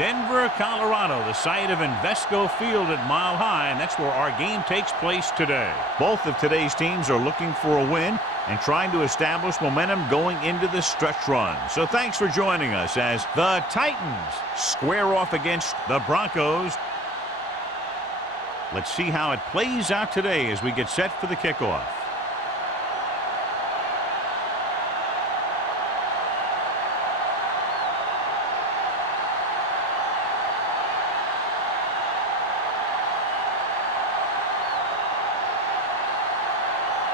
Denver, Colorado, the site of Invesco Field at Mile High, and that's where our game takes place today. Both of today's teams are looking for a win and trying to establish momentum going into the stretch run. So thanks for joining us as the Titans square off against the Broncos. Let's see how it plays out today as we get set for the kickoff.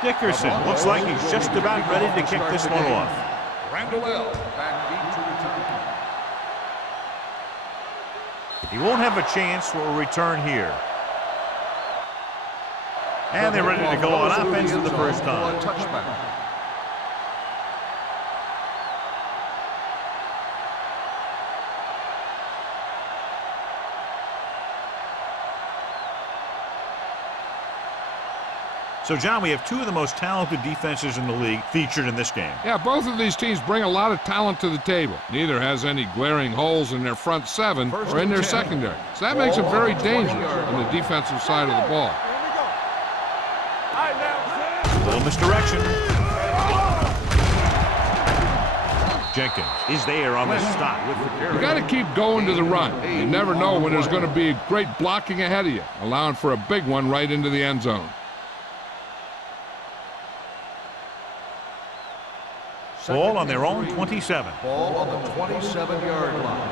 Dickerson looks like he's just about ready to kick this one off. Randall back to return. He won't have a chance for a return here. And they're ready to go on offense for the first time. So, John, we have two of the most talented defenses in the league featured in this game. Yeah, both of these teams bring a lot of talent to the table. Neither has any glaring holes in their front seven or in their secondary. So that makes them very dangerous on the defensive side of the ball. A little misdirection. Jenkins is there on the stop. You got to keep going to the run. You never know when there's going to be great blocking ahead of you, allowing for a big one right into the end zone. Ball on their own 27. Ball on the 27-yard line.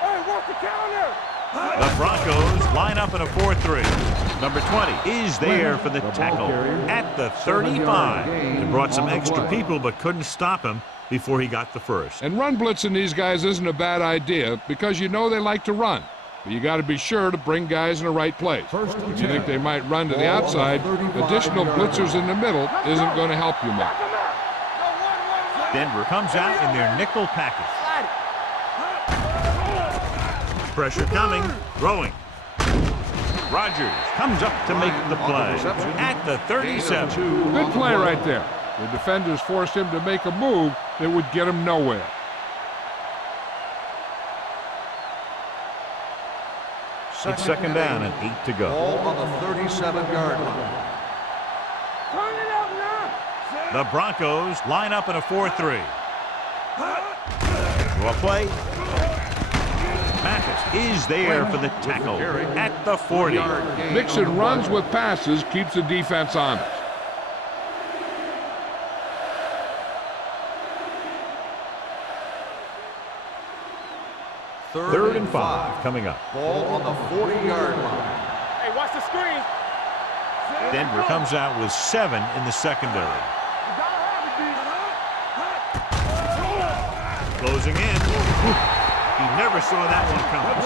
Hey, work the counter! The Broncos line up in a 4-3. Number 20 is there for the tackle at the 35. They brought some extra people but couldn't stop him before he got the first. And run blitzing these guys isn't a bad idea because you know they like to run. But you got to be sure to bring guys in the right place. If you think they might run to the outside, additional blitzers in the middle isn't going to help you much. Denver comes out in their nickel package. Pressure coming, throwing. Rogers comes up to make the play at the 37. Good play right there. The defenders forced him to make a move that would get him nowhere. It's second down and 8 to go. Ball on the 37-yard line. The Broncos line up in a 4-3. Draw play. Mathis is there for the tackle at the 40. Mixing runs with passes keeps the defense honest. Third and 5 coming up. Ball on the 40-yard line. Hey, watch the screen. Denver comes out with 7 in the secondary. Closing in. He never saw that one coming.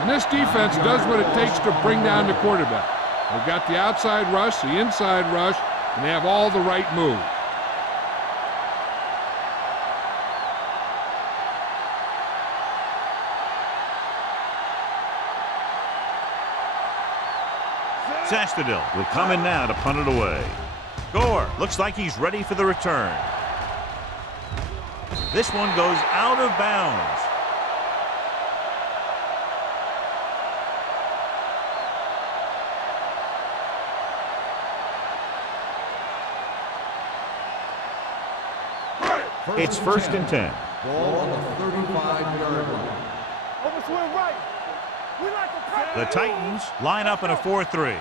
And this defense does what it takes to bring down the quarterback. They've got the outside rush, the inside rush, and they have all the right moves. Sastadil will come in now to punt it away. Gore looks like he's ready for the return. This one goes out of bounds. It's first and 10. Ball on the 35-yard line. Overswing right. We like the press. The Titans line up in a 4-3.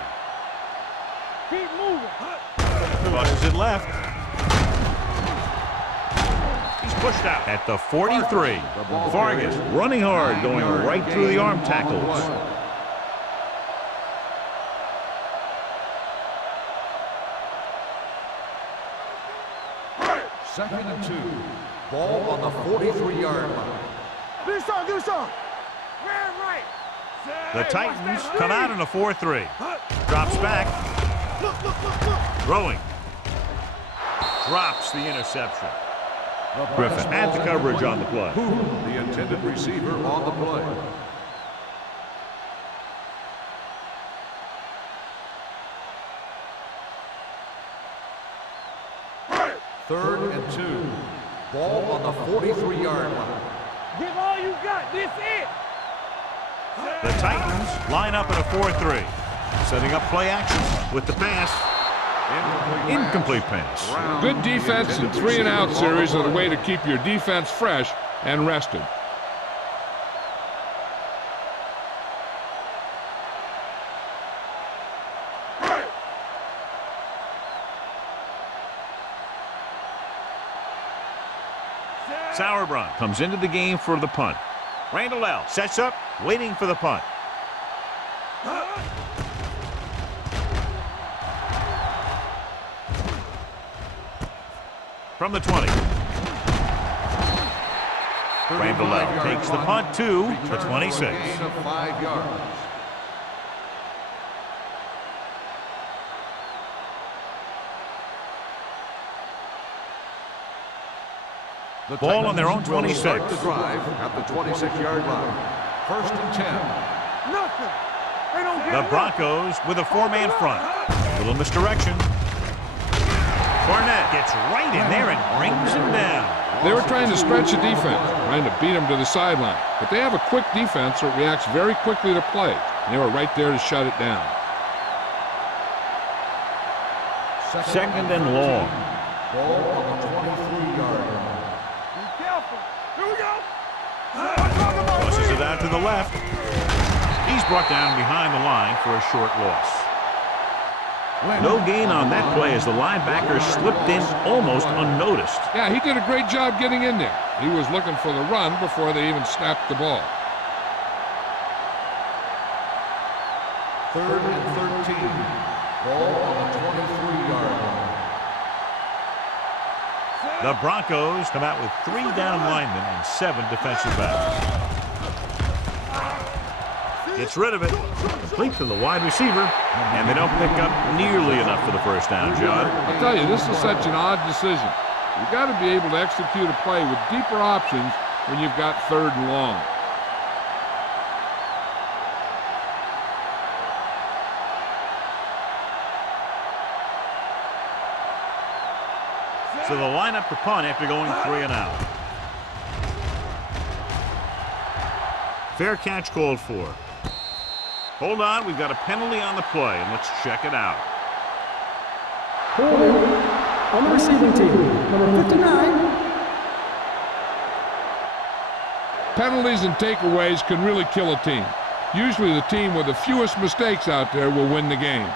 Keep moving. Crosses it left. He's pushed out at the 43. Vargas running hard, going right through the arm tackles. Second and 2. Ball on the 43-yard line. Do some. Ran right. The Titans come out in a 4-3. Drops back. Look. Throwing. Drops the interception. Griffin had the coverage on the play. The intended receiver on the play. Third and 2. Ball on the 43-yard line. Give all you got. This it. The Titans line up in a 4-3. Setting up play action with the pass. Incomplete pass. Good defense and 3-and-out series are the way to keep your defense fresh and rested. Sauerbrunn comes into the game for the punt. Randall L. sets up, waiting for the punt. From the 20. Randall L. takes the punt to the 26. Gain of 5 yards. The Ball on their own Titans will 26. start the drive at the 26-yard line. 1st and 10. Nothing. They don't get The Broncos with a 4-man front. Little misdirection. Barnett gets right in there and brings him down. They were trying to stretch the defense, trying to beat them to the sideline. But they have a quick defense that reacts very quickly to play. And they were right there to shut it down. 2nd and long. Ball on the 23-yard line. Be careful. Here we go. Crosses it out to the left. He's brought down behind the line for a short loss. No gain on that play as the linebacker slipped in almost unnoticed. Yeah, he did a great job getting in there. He was looking for the run before they even snapped the ball. 3rd and 13. Ball on the 23-yard line. The Broncos come out with 3 down linemen and 7 defensive backs. Gets rid of it. Complete to the wide receiver. And they don't pick up nearly enough for the first down, John. I'll tell you, this is such an odd decision. You've got to be able to execute a play with deeper options when you've got 3rd and long. So they'll line up the punt after going 3 and out. Fair catch called for. Hold on, we've got a penalty on the play, and let's check it out. Holding on the receiving team, number 59. Penalties and takeaways can really kill a team. Usually the team with the fewest mistakes out there will win the game.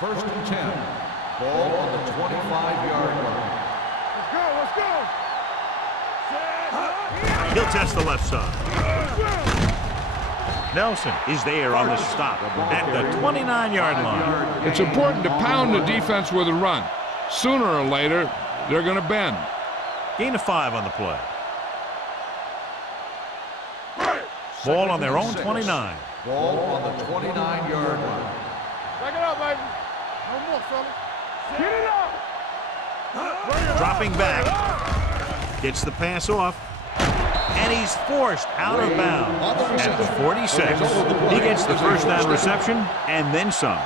First and 10. Ball on the 25-yard line. Let's go. Let's go. He'll test the left side. Nelson is there on the stop at the 29-yard line. It's important to pound the defense with a run. Sooner or later, they're going to bend. Gain of 5 on the play. Ball on their own 29. Ball on the 29-yard line. Back it up, baby. No more, fellas. Get it up. Dropping back. Gets the pass off. And he's forced out of bounds at the 46. He gets the first down reception and then some.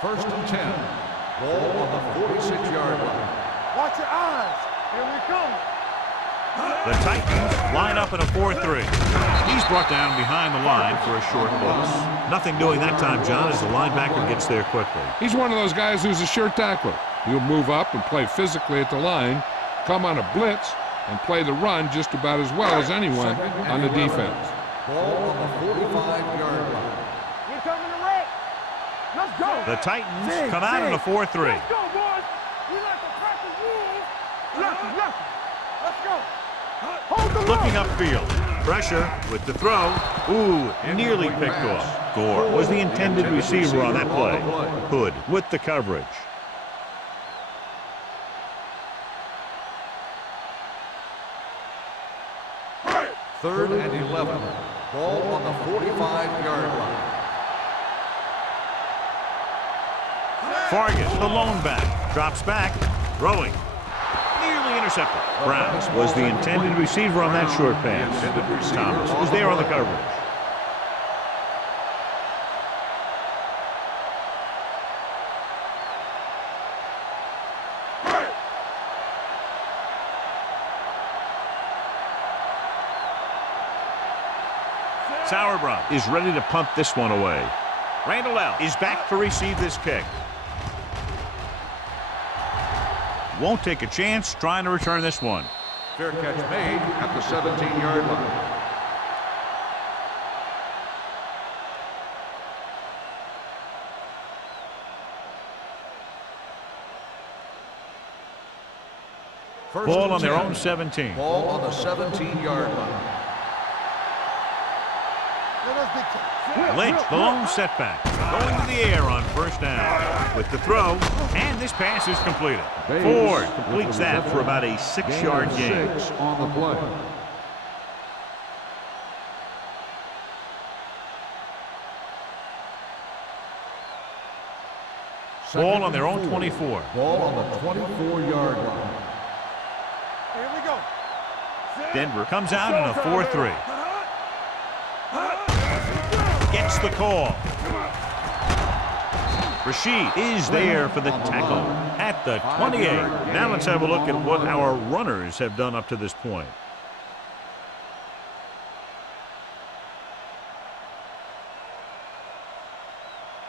First and 10. Ball on the 46-yard line. Watch your eyes. Here we come. The Titans line up in a 4-3. He's brought down behind the line for a short loss. Nothing doing that time, John, as the linebacker gets there quickly. He's one of those guys who's a sure tackler. He'll move up and play physically at the line, come on a blitz, and play the run just about as well as anyone on the defense. Ball on the 45-yard line. We're coming to wreck. Let's go. The Titans come out in a 4-3. Let's go, boys. We like to practice rules. Lefty. Let's go. Hold the Looking line. upfield. Pressure with the throw. Ooh, nearly picked off. Gore was the intended receiver on that play. Hood with the coverage. Third and 11. Ball on the 45-yard line. Fargus, the lone back, drops back, throwing. Nearly intercepted. Brown was the intended receiver on that short pass. Thomas was there on the coverage. Sauerbrunn is ready to punt this one away. Randall L. is back to receive this kick. Won't take a chance trying to return this one. Fair catch made at the 17-yard line. Ball on their own 17. Ball on the 17-yard line. Lynch, the lone setback, going to the air on first down with the throw, and this pass is completed. Ford completes that for about a 6-yard gain. 6 on the play. Ball on their own 24. Ball on the 24-yard line. Here we go. Denver comes out in a 4-3. Gets the call. Rashid is there for the tackle at the 28. Now let's have a look at what our runners have done up to this point.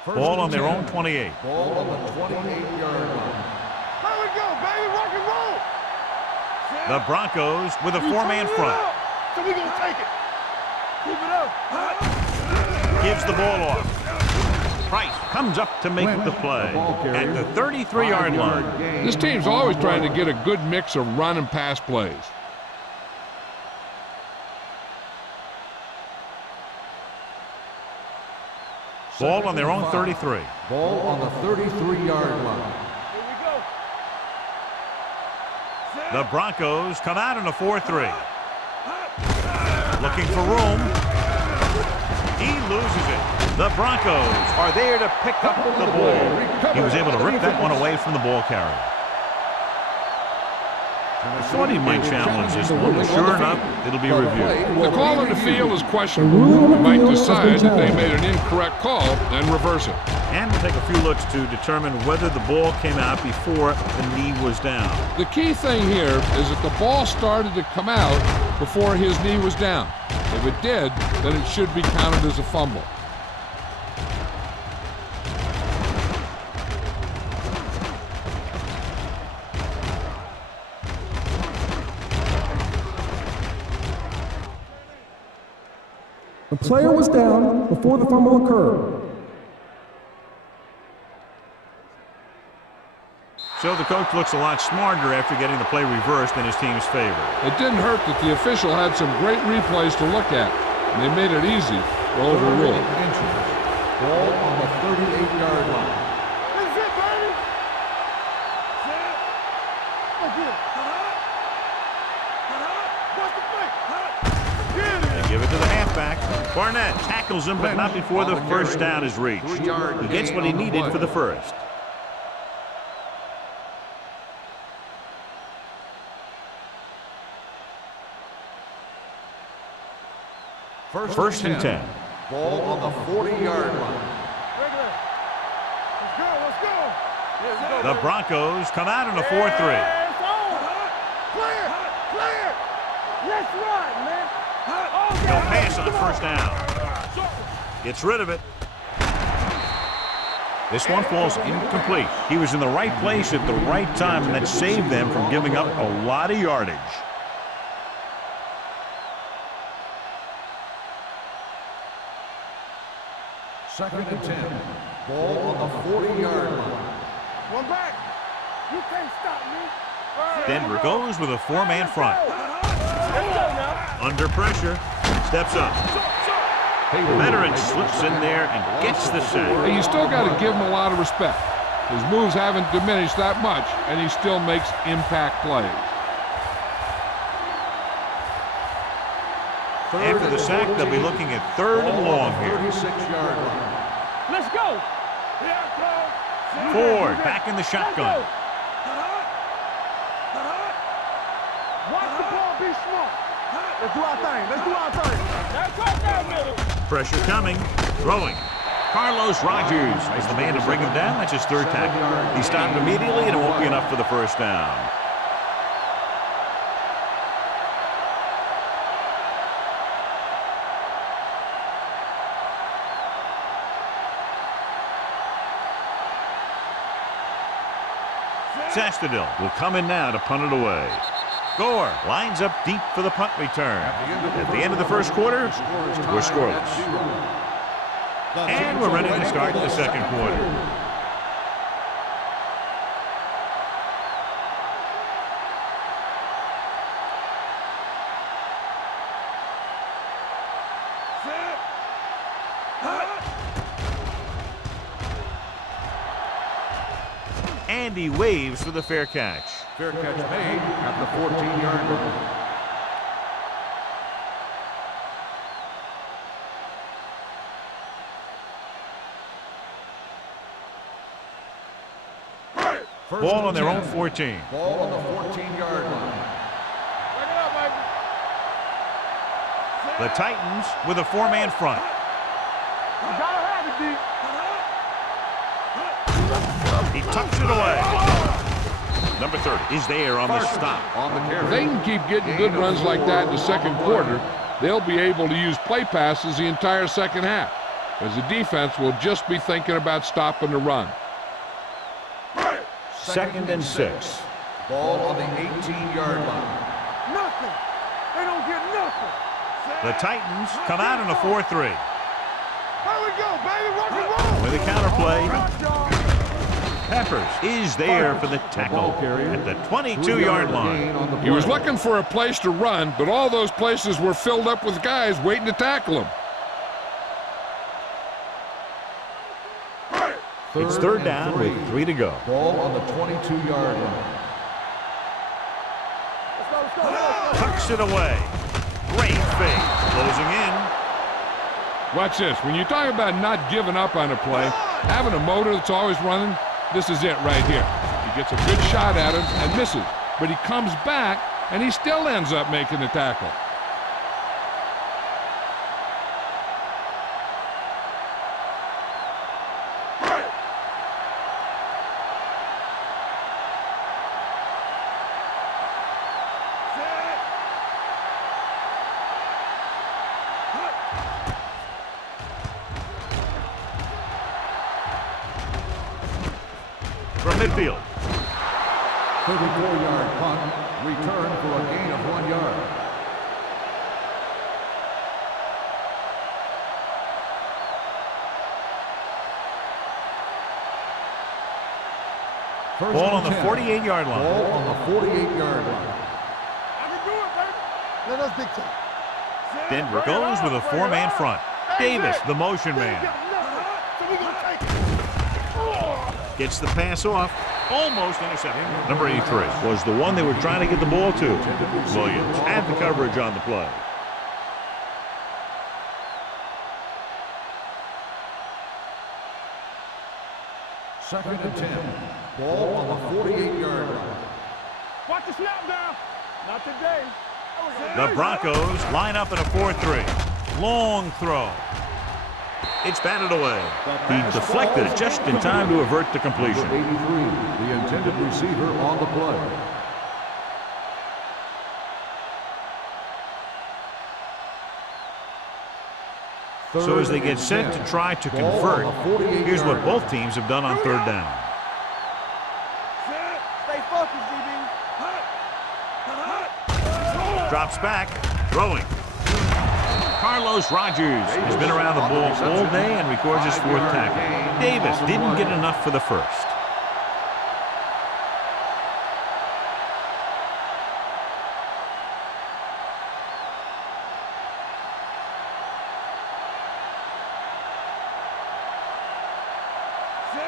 Ball on their own 28. Ball on the 28-yard line. Here we go, baby. Rock and roll. The Broncos with a 4-man front. So we gonna take it. Keep it up. Gives the ball off. Price comes up to make the play at the 33-yard line. This team's always trying to get a good mix of run and pass plays. Ball on their own 33. Ball on the 33-yard line. Here we go. The Broncos come out in a 4-3. Looking for room. He loses it. The Broncos are there to pick up the ball. He was able to rip that one away from the ball carrier. I thought he might challenge this one, but sure enough, it'll be reviewed. The call on the field is questionable. They might decide that they made an incorrect call and reverse it. And we'll take a few looks to determine whether the ball came out before the knee was down. The key thing here is that the ball started to come out before his knee was down. If it did, then it should be counted as a fumble. The player was down before the fumble occurred. So the coach looks a lot smarter after getting the play reversed in his team's favor. It didn't hurt that the official had some great replays to look at, and they made it easy to overrule. Ball on the 38-yard line. This is it, baby. Set. Look here. What's the play? Get it. They give it to the halfback. Barnett tackles him, but not before the first down is reached. He gets what he needed for the first. First and 10. Ball on the 40-yard line. Regular. Let's go. Let's go. Let's go. The Broncos come out in a 4-3. It's on. Clear. Clear. Let's run, man. He'll pass on first down. Gets rid of it. This one falls incomplete. He was in the right place at the right time, and that saved them from giving up a lot of yardage. Second and 10. Ball on the 40-yard line. One back. You can't stop me. Denver goes with a 4-man front. Let's go now. Under pressure. Steps up. Veteran slips in there and gets the sack. Hey, you still got to give him a lot of respect. His moves haven't diminished that much, and he still makes impact plays. After the sack, they'll be looking at 3rd and long here. 36-yard line. Let's go. Here I come. Ford back in the shotgun. Watch the ball, be smart. Let's do our thing. Let's do our thing. That's right down middle. Pressure coming. Throwing. Carlos Rogers is the man to bring him down. That's his third tackle. He stopped immediately, and it won't be enough for the first down. Sastadil will come in now to punt it away. Gore lines up deep for the punt return. At the end of the first quarter, we're scoreless. And we're ready to start the second quarter. And he waves for the fair catch. Fair catch made at the 14-yard line. Ball on their own 14. Ball on the 14-yard line. Bring it up, baby. The Titans with a four-man front. You gotta have it, D. He tucks it away. Number 30 is there on the stop. On the carry. If they can keep getting good runs like that in the second quarter, they'll be able to use play passes the entire second half, as the defense will just be thinking about stopping the run. Second and 6. Ball on the 18-yard line. Nothing. They don't get nothing. The Titans come out in a 4-3. There we go, baby. Rock and roll. With a counterplay, Rock, y'all. Peppers is there for the tackle at the 22-yard line. He was looking for a place to run, but all those places were filled up with guys waiting to tackle him. It's third down with 3 to go. Ball on the 22-yard line. Let's go, let's go, let's go. Tucks it away. Great fake. Closing in. Watch this. When you talk about not giving up on a play, having a motor that's always running, this is it right here. He gets a good shot at him and misses, but he comes back and he still ends up making the tackle. From midfield. 34-yard punt. Return for a gain of 1 yard. Ball on the 48-yard line. Ball on the 48-yard line. I can do it, baby. Let us dictate. Denver goes with a four-man front. Davis, the motion man. So we gonna take it. Gets the pass off. Almost intercepted. Number 83 was the one they were trying to get the ball to. Williams had the coverage on the play. Second and 10. Ball on the 48-yard line. Watch the snap down. Not today. The Broncos line up in a 4-3. Long throw. It's batted away. He deflected it just in time to avert the completion. Number 83, the intended receiver on the play. So as they get set to try to convert, here's what both teams have done on third down. Stay focused, DB. Drops back, throwing. Carlos Rogers has been around the ball all day and records his fourth tackle. Davis didn't get enough for the first.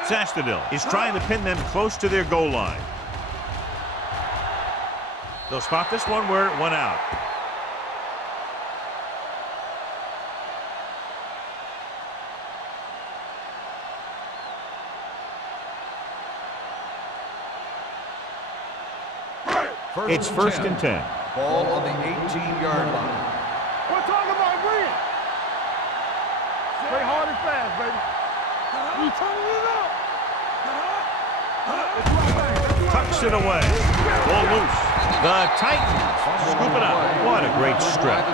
Sastadil is trying to pin them close to their goal line. They'll spot this one where it went out. It's first and 10. Ball on the 18-yard line. We're talking about win. Play hard and fast, baby. We turning it up. Tucks it away. Ball loose. The Titans scoop it up. What a great stretch.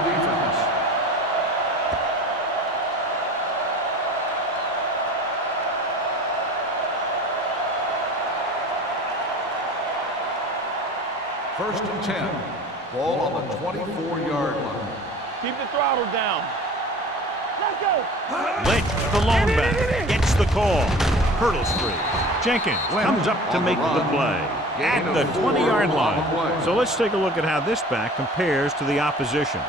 First and 10. Ball on the 24-yard line. Keep the throttle down. Let's go. Lynch, the lone back, gets the call. Hurdles free. Jenkins comes up to make the play at the 20-yard line. So let's take a look at how this back compares to the opposition.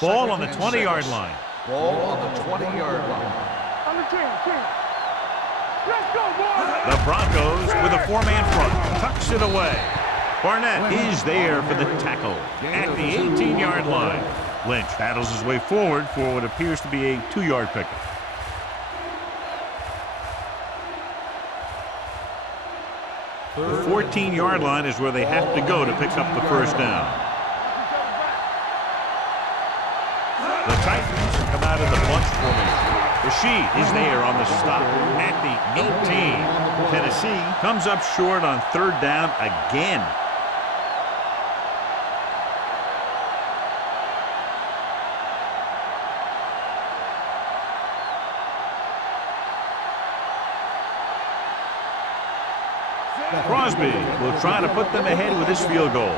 Ball on the 20-yard line. Ball on the 20-yard line. On the 10. Let's go, boys. The Broncos with a four-man front. Tucks it away. Barnett is there for the tackle at the 18-yard line. Lynch battles his way forward for what appears to be a 2-yard pickup. The 14-yard line is where they have to go to pick up the first down. The Titans come out of the bunch formation. Rashid is there on the stop at the 18. Tennessee comes up short on third down again. Crosby will try to put them ahead with his field goal.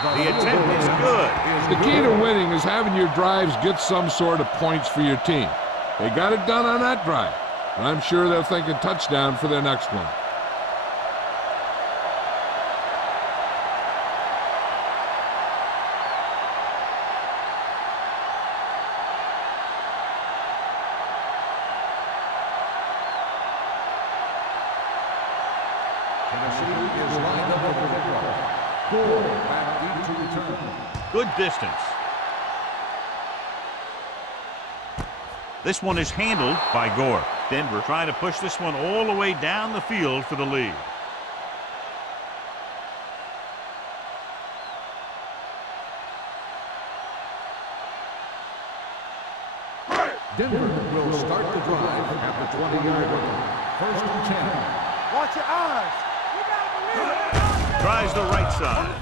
The attempt is good. The key to winning is having your drives get some sort of points for your team. They got it done on that drive, and I'm sure they're thinking touchdown for their next one. Tennessee is lined up for the kickoff. Goal back deep to return. Good distance. This one is handled by Gore. Denver trying to push this one all the way down the field for the lead. Denver will start the drive at the 20-yard line. First and 10. Watch your eyes. You gotta believe it. Tries the right side.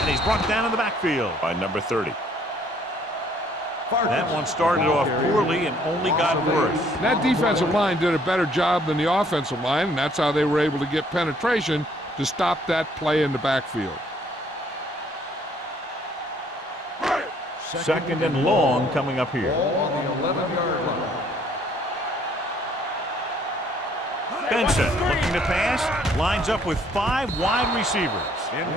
And he's brought down in the backfield by number 30. That one started off poorly and only got worse. That defensive line did a better job than the offensive line, and that's how they were able to get penetration to stop that play in the backfield. Second and long coming up here. Ball on the 11-yard line. Benson looking to pass, lines up with 5 wide receivers.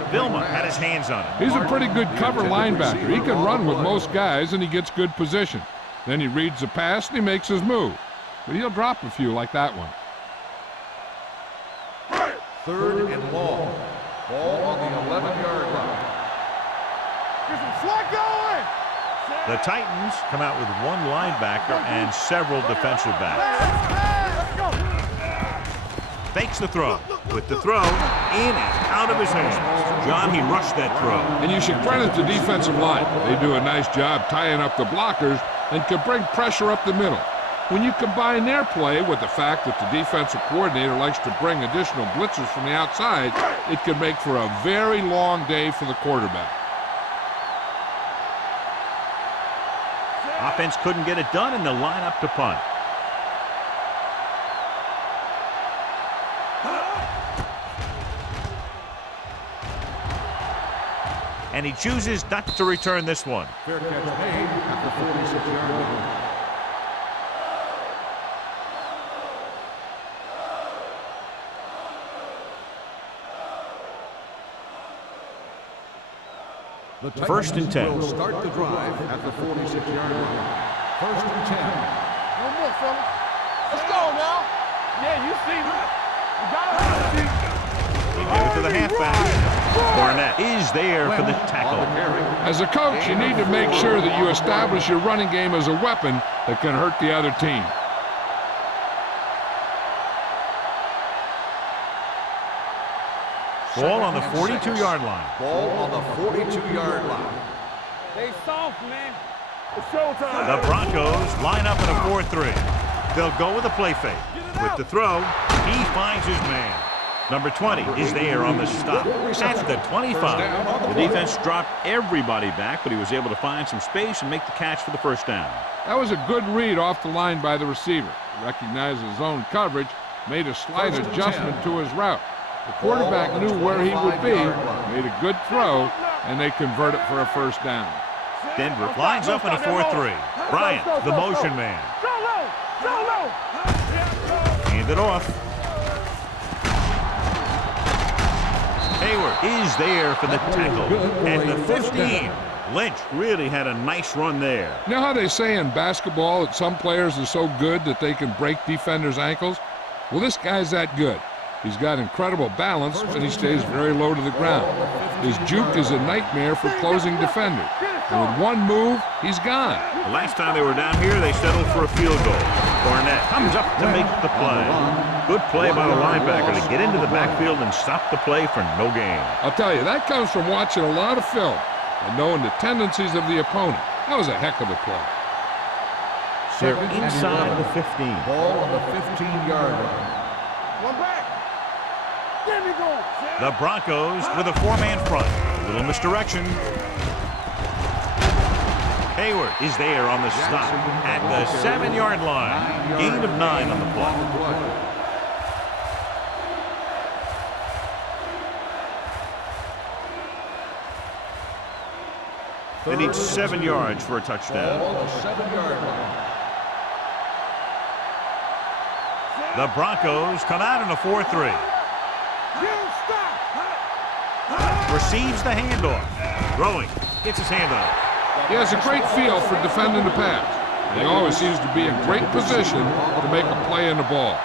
Vilma had his hands on it. He's a pretty good cover linebacker. He can run with most guys, and he gets good position. Then he reads the pass, and he makes his move. But he'll drop a few like that one. Third and long. Ball on the 11-yard line. Get some slack going. The Titans come out with 1 linebacker and several defensive backs. Let's go. Fakes the throw. With the throw in and out of his hands. John, he rushed that throw. And you should credit the defensive line. They do a nice job tying up the blockers and can bring pressure up the middle. When you combine their play with the fact that the defensive coordinator likes to bring additional blitzers from the outside, it can make for a very long day for the quarterback. Offense couldn't get it done in the lineup to punt. And he chooses not to return this one. Fair catch made at the 46-yard line. The First and 10. Will start the drive at the 46-yard line. First and 10. No more, fellas. Let's go now. Yeah, you see me. You got it. He gave it to the halfback. Barnett is there for the tackle. As a coach, you need to make sure that you establish your running game as a weapon that can hurt the other team. Ball on the 42-yard line. Ball on the 42-yard line. They soft, man. It's showtime. The Broncos line up in a 4-3. They'll go with a play fake. With the throw, he finds his man. Number 20 is there on the stop. At the 25. The defense dropped everybody back, but he was able to find some space and make the catch for the first down. That was a good read off the line by the receiver. He recognized his zone coverage, made a slight adjustment to his route. The quarterback knew where he would be, made a good throw, and they convert it for a first down. Denver lines up in a 4-3. Bryant, the motion man. Hand it off. Hayward is there for the tackle. At the 15. Lynch really had a nice run there. You know how they say in basketball that some players are so good that they can break defenders' ankles? Well, this guy's that good. He's got incredible balance, and he stays very low to the ground. His juke is a nightmare for closing defenders. And with one move, he's gone. The last time they were down here, they settled for a field goal. Barnett comes up to make the play. Good play by the linebacker to get into the backfield and stop the play for no gain. I'll tell you, that comes from watching a lot of film and knowing the tendencies of the opponent. That was a heck of a play. They're inside the 15. Ball on the 15-yard line. One back. There we go. The Broncos with a 4-man front. Little misdirection. Hayward is there on the stop at the 7-yard line. Gain of 9 on the play. They need 7 yards for a touchdown. Ball on the 7-yard line. The Broncos come out in a 4-3. Receives the handoff. Throwing. Gets his hand on it. He has a great feel for defending the pass. And he always seems to be in great position to make a play in the ball.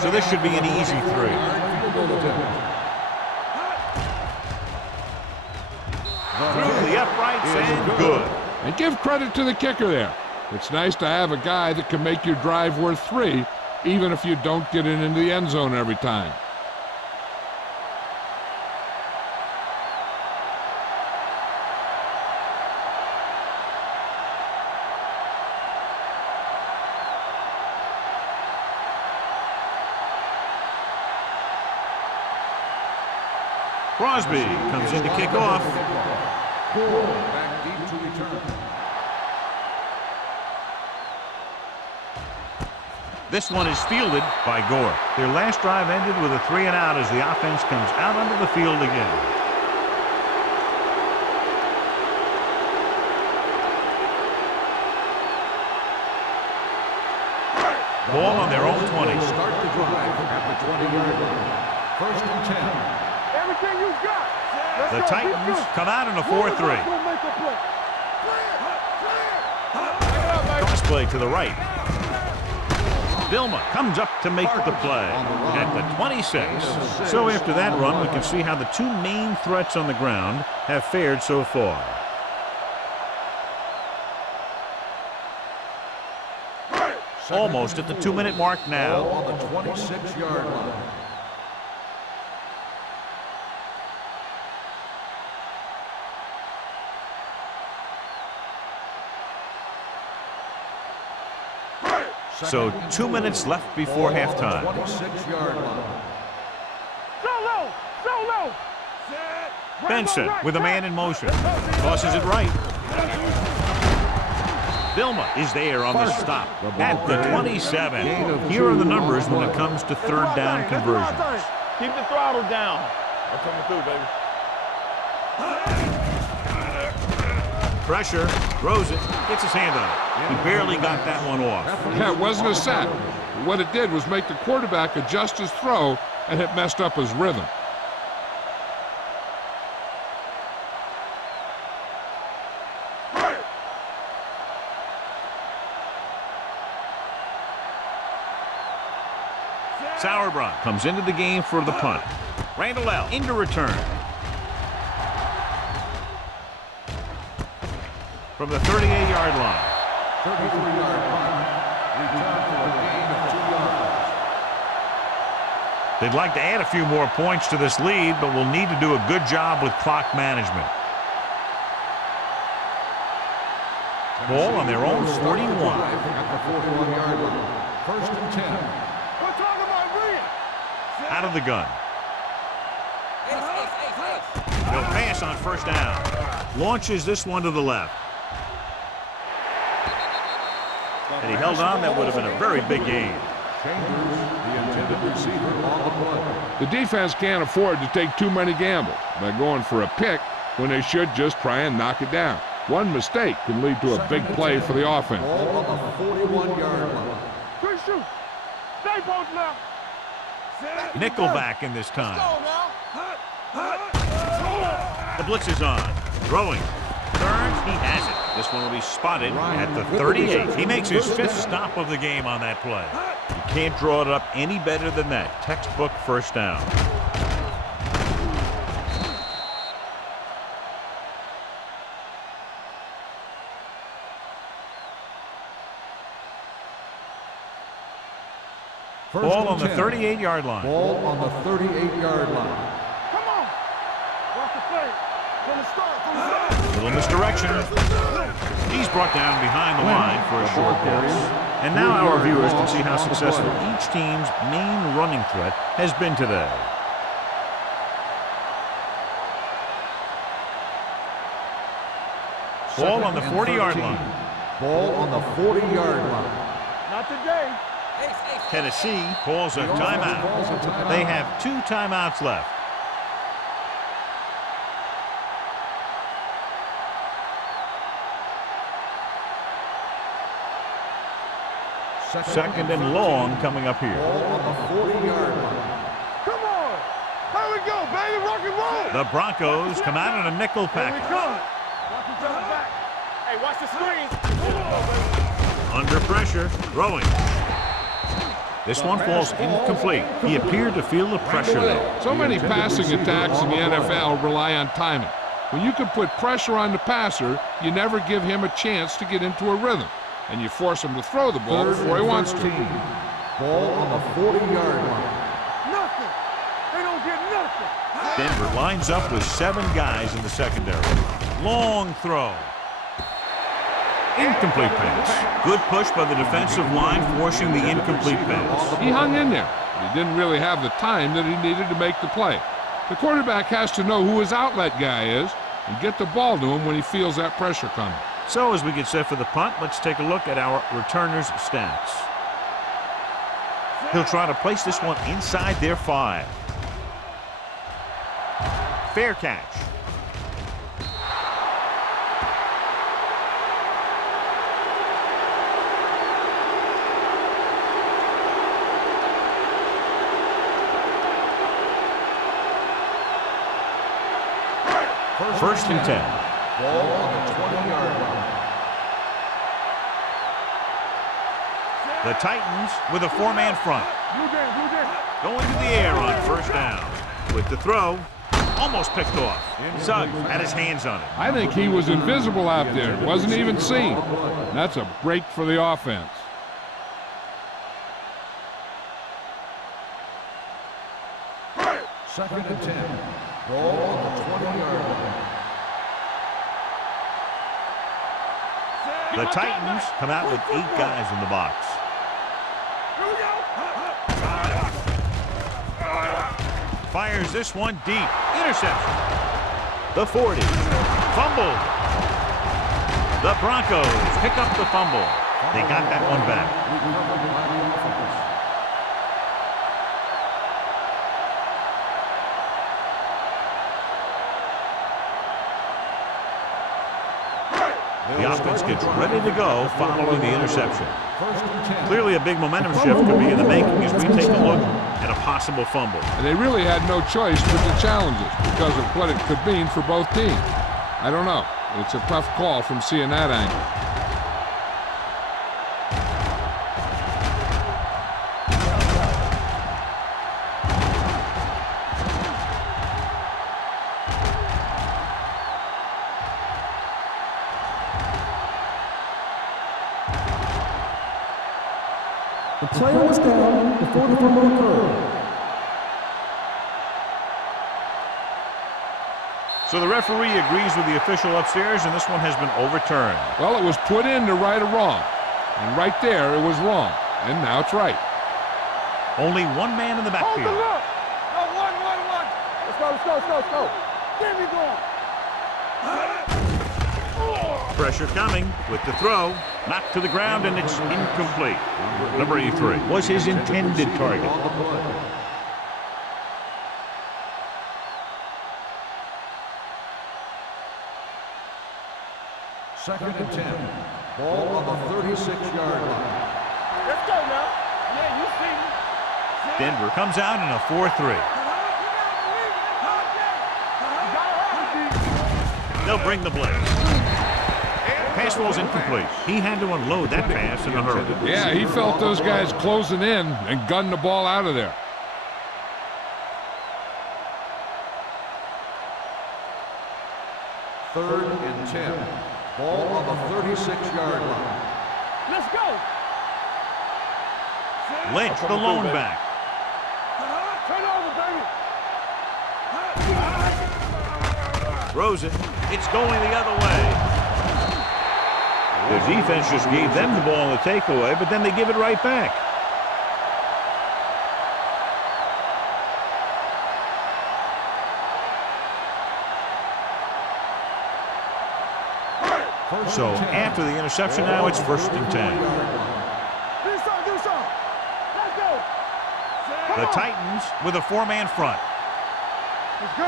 So this should be an easy 3. Through the uprights and good. And give credit to the kicker there. It's nice to have a guy that can make your drive worth 3, even if you don't get it into the end zone every time. Crosby comes in to kick off. Back deep to return. This one is fielded by Gore. Their last drive ended with a 3 and out as the offense comes out onto the field again. Ball on their own 20. Start the drive at the 20-yard line. 1st and 10. Everything you got. The Titans come out in a 4-3. Cross play to the right. Vilma comes up to make the play at the 26. So after that run, we can see how the 2 main threats on the ground have fared so far. Almost at the 2-minute mark now. Ball on the 26-yard line. So 2 minutes left before halftime. 26-yard line. Solo. Benson with a man in motion. Tosses it right. Vilma is there on the stop at the 27. Here are the numbers when it comes to 3rd down conversions. Keep the throttle down. I'm coming through, baby. Pressure, throws it, gets his hand on it. He barely got that one off. Yeah, it wasn't a sack. What it did was make the quarterback adjust his throw, and it messed up his rhythm. Sauerbrunn comes into the game for the punt. Randall L. into return. From the 38-yard line. 33-yard punt. Return for a gain of 2 yards. They'd like to add a few more points to this lead, but will need to do a good job with clock management. Ball on their own 41. At the 41-yard line. 1st and 10. We're talking about Rhea. Out of the gun. They'll pass on 1st down. Launches this one to the left. And he held on. That would have been a very big gain. Chambers, the intended receiver, on the play. The defense can't afford to take too many gambles by going for a pick when they should just try and knock it down. One mistake can lead to a big play for the offense. Ball on the 41-yard line. Good shoot. Stay both now. Nickelback in this time. The blitz is on. Throwing. Turns. He has it. This one will be spotted at the 38. He makes his 5th stop of the game on that play. You can't draw it up any better than that. Textbook 1st down. Ball on the 38-yard line. Ball on the 38-yard line. Come on. Watch the play. From the start. Little misdirection. He's brought down behind the line for a short pass. And now our viewers can see how successful each team's main running threat has been today. Ball on the 40-yard line. Ball on the 40-yard line. Not today. Tennessee calls a timeout. They have 2 timeouts left. Second and long coming up here. Ball on the 40-yard line. Come on. Here we go, baby. Rock and roll. The Broncos come out in a nickel Here we package. come. Watch each other back. Hey, watch the screen. Under pressure, throwing. This one falls incomplete. He appeared to feel the pressure there. So many passing attacks in the NFL rely on timing. When you can put pressure on the passer, you never give him a chance to get into a rhythm, and you force him to throw the ball before he wants to. Ball on the 40-yard line. Nothing. They don't get nothing. Denver lines up with 7 guys in the secondary. Long throw. Incomplete pass. Good push by the defensive line, forcing the incomplete pass. He hung in there. He didn't really have the time that he needed to make the play. The quarterback has to know who his outlet guy is and get the ball to him when he feels that pressure coming. So as we get set for the punt, let's take a look at our returners' stats. He'll try to place this one inside their 5. Fair catch. First and 10. Ball on the 20-yard line. The Titans with a 4-man front. Going to the air on 1st down. With the throw, almost picked off. Suggs had his hands on it. I think he was invisible out there. Wasn't even seen. That's a break for the offense. Second and 10. Ball on the 20-yard line. The Titans come out with 8 guys in the box. Fires this one deep. Interception. The 40. Fumble. The Broncos pick up the fumble. They got that one back. The offense gets ready to go following the interception. Clearly a big momentum shift could be in the making as we take a look at a possible fumble. And they really had no choice but the challenges because of what it could mean for both teams. I don't know. It's a tough call from seeing that angle. player was down before the fumble occurred. So the referee agrees with the official upstairs, and this one has been overturned. Well, it was put in to right a wrong. And right there, it was wrong. And now it's right. Only one man in the Hold the backfield. look. No, one. Let's go. Get me going. Pressure coming with the throw. Knocked to the ground, and it's incomplete. Number 83 was his intended target. Second and 10. Ball on the 36-yard line. Let's go now. Yeah, you see me. Denver comes out in a 4-3. They'll bring the blitz. Pass ball's incomplete. He had to unload that pass in a hurry. Yeah, he felt those guys closing in and gunned the ball out of there. Third and 10. Ball on the 36-yard line. Let's go. Lynch, the lone back. Turn over, baby. Throws it. It's going the other way. The defense just gave them the ball in the takeaway, but then they give it right back. So after the interception, now it's 1st and 10. Do something. Let's go. The Titans with a 4-man front. Let's go.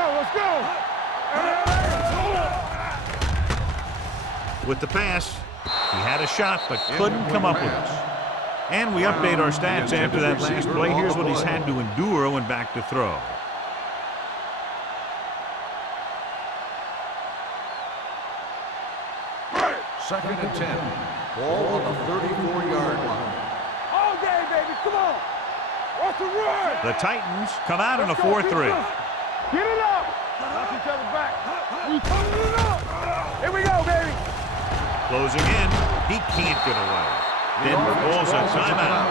With the pass, he had a shot but couldn't come up with it. And we update our stats after that last play. Here's what he's had to endure when back to throw. Second and 10. Ball on the 34-yard line. All day, baby. Come on. What's the run? The Titans come out in a Let's go, 4-3. Get it up. Watch each other back. We turning it up. Here we go, baby. Closing in. He can't get away. Denver calls a timeout.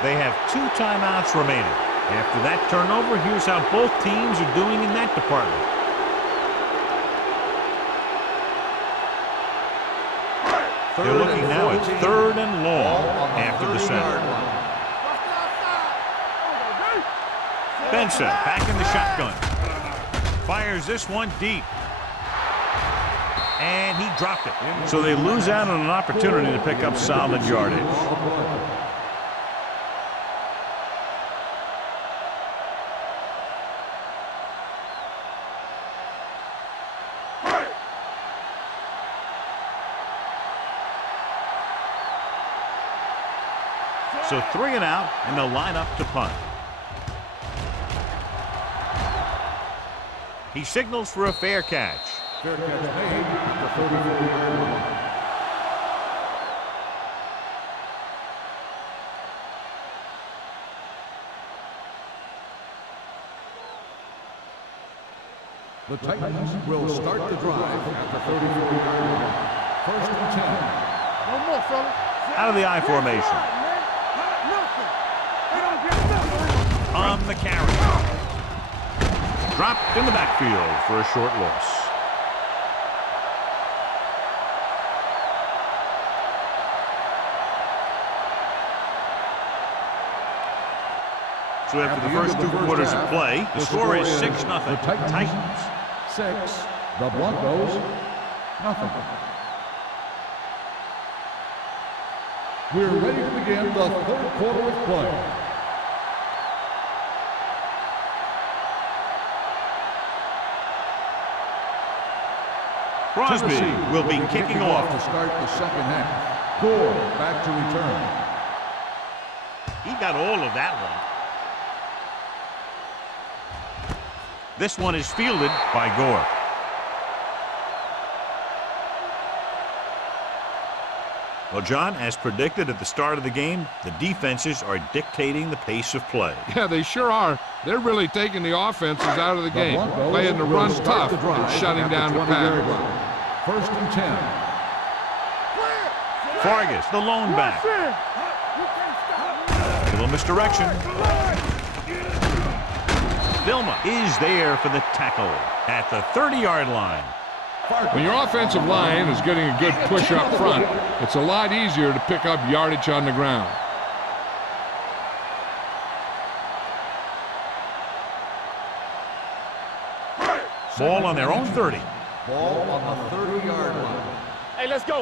They have 2 timeouts remaining. After that turnover, here's how both teams are doing in that department. They're looking now at 3rd and long after the center. Benson back in the shotgun. Fires this one deep. And he dropped it. So they lose out on an opportunity to pick up solid yardage. So 3 and out, and they'll line up to punt. He signals for a fair catch. Fair catch made at the 34-yard line. The Titans will start the drive at the 34-yard line. 1st and 10. No more, fellas. Out of the I formation. On the carry. Dropped in the backfield for a short loss. So after the first 2 quarters of play, the score is 6-0. Titans. 6. The Broncos, nothing. We're ready to begin the 3rd quarter of play. Crosby will be kicking off. To start the second half. Gore back to return. He got all of that one. This one is fielded by Gore. Well, John, as predicted at the start of the game, the defenses are dictating the pace of play. Yeah, they sure are. They're really taking the offenses out of the game, playing the run tough and shutting down the pass. 1st and 10. Fargas, the lone back. To misdirection. Vilma is there for the tackle at the 30-yard line. When your offensive line is getting a good push up front, it's a lot easier to pick up yardage on the ground. Ball on their own 30. Ball on the 30-yard line. Hey, let's go.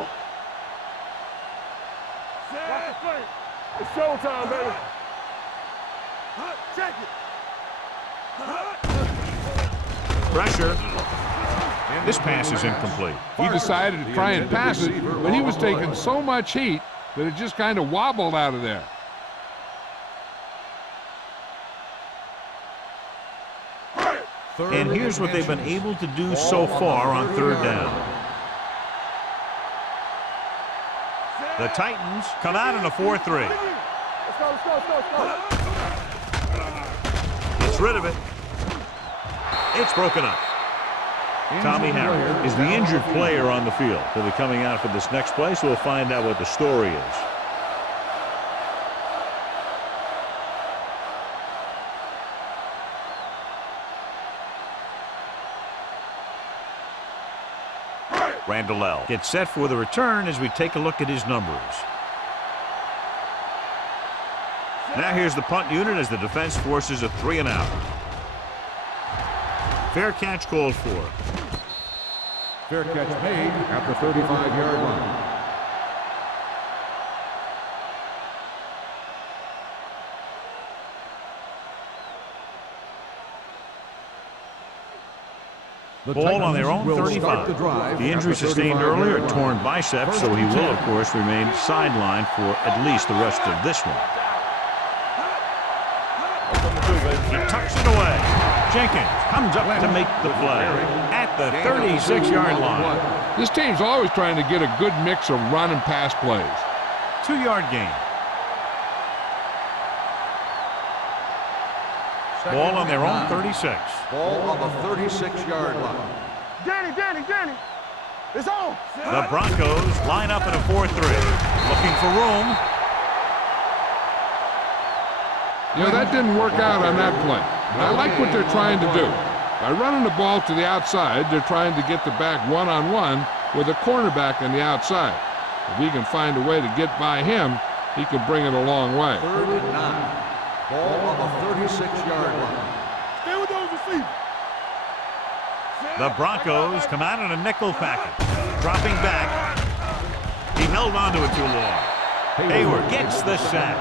Watch the play. It's showtime, baby. Check it. Pressure. This pass is incomplete. He decided to try and pass it, but he was taking so much heat that it just kind of wobbled out of there. And here's what they've been able to do so far on third down. The Titans come out in a 4-3. Let's go, let's go, let's go, let's go. Gets rid of it. It's broken up. Tommy Harris is the injured player on the field. He'll be coming out for this next play, so we'll find out what the story is. Randall gets set for the return as we take a look at his numbers. Now here's the punt unit as the defense forces a 3-and-out. Fair catch called for. Fair catch made at the 35-yard line. Ball on their own 35. The injury sustained earlier, a torn bicep, so he will, of course, remain sidelined for at least the rest of this one. He tucks it away. Jenkins comes up to make the play at the 36-yard line. This team's always trying to get a good mix of run and pass plays. 2-yard gain. Ball on their own 36. Ball on the 36-yard line. Danny. It's on. The Broncos line up in a 4-3. Looking for room. You know, that didn't work out on that play. But I like what they're trying to do. By running the ball to the outside, they're trying to get the back one-on-one with a cornerback on the outside. If he can find a way to get by him, he can bring it a long way. 3rd and 9. Ball on the 36-yard line. Stay with those receivers. The Broncos come out in a nickel package. Dropping back. He held onto it too long. Hayward gets the sack.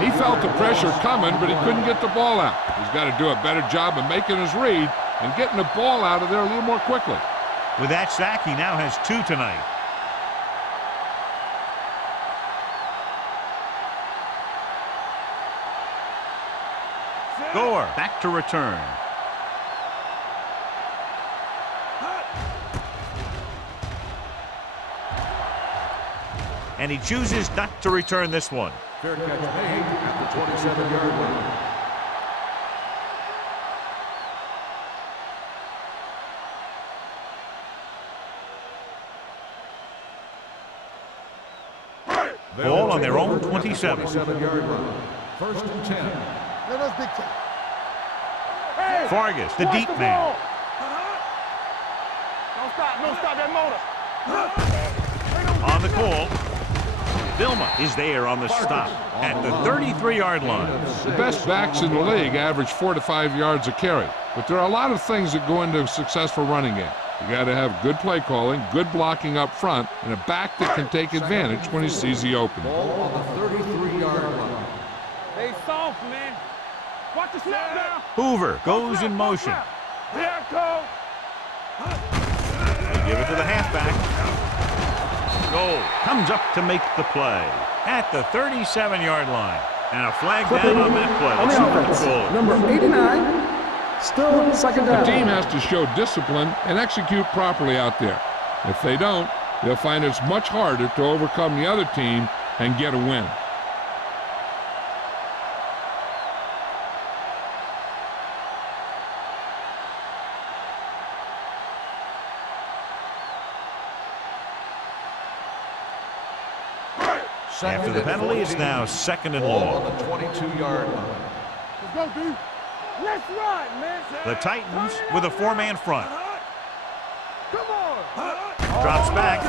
He felt the pressure coming, but he couldn't get the ball out. He's got to do a better job of making his read and getting the ball out of there a little more quickly. With that sack, he now has 2 tonight. Gore back to return. And he chooses not to return this one. Fair catch made at the 27-yard line. Ball on their own 27. 27-yard line. 1st and 10. Let us dictate. Hey, Vargas, the watch deep the man. ball. Don't stop that motor. On the call. Vilma is there on the stop at the 33-yard line. The best backs in the league average 4 to 5 yards a carry. But there are a lot of things that go into a successful running game. You got to have good play calling, good blocking up front, and a back that can take advantage when he sees the opening. Ball on the 33-yard line. They soft, man. Watch the snap now. Hoover goes in motion. Here it goes. They give it to the halfback. Goal comes up to make the play at the 37-yard line. And a flag down on that play. On Let's the see what offense, the goal is. number 89, still second The down. team has to show discipline and execute properly out there. If they don't, they'll find it's much harder to overcome the other team and get a win. After the penalty, it's now 2nd and long. On the 22-yard line. Let's go, D. Let's run, man. The Titans with a 4-man front. Come on. Drops back.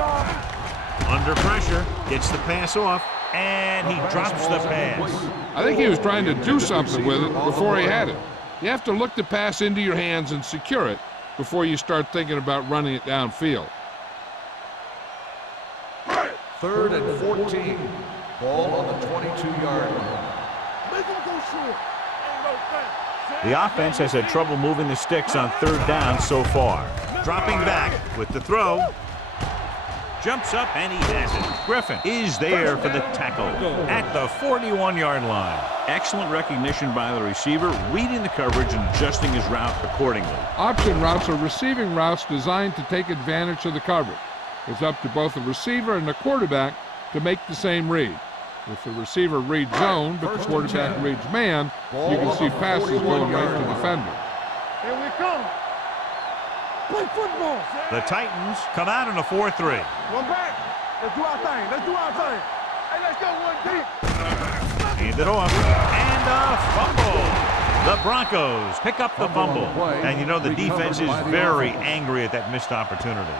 Under pressure. Gets the pass off. And he drops the pass. I think he was trying to do something with it before he had it. You have to look the pass into your hands and secure it before you start thinking about running it downfield. 3rd and 14. Ball on the 22-yard line. Make him go short. Ain't no thing. The offense has had trouble moving the sticks on 3rd down so far. Dropping back with the throw. Jumps up and he has it. Griffin is there for the tackle at the 41-yard line. Excellent recognition by the receiver, reading the coverage and adjusting his route accordingly. Option routes are receiving routes designed to take advantage of the coverage. It's up to both the receiver and the quarterback to make the same read. If the receiver reads zone, but the quarterback reads man, you can see passes going right to the defender. Here we come. Play football. The Titans come out in a 4-3. One back. Let's do our thing. Let's do our thing. Hey, let's go one deep. Hand it off. And a fumble. The Broncos pick up the fumble. And you know the defense is very angry at that missed opportunity.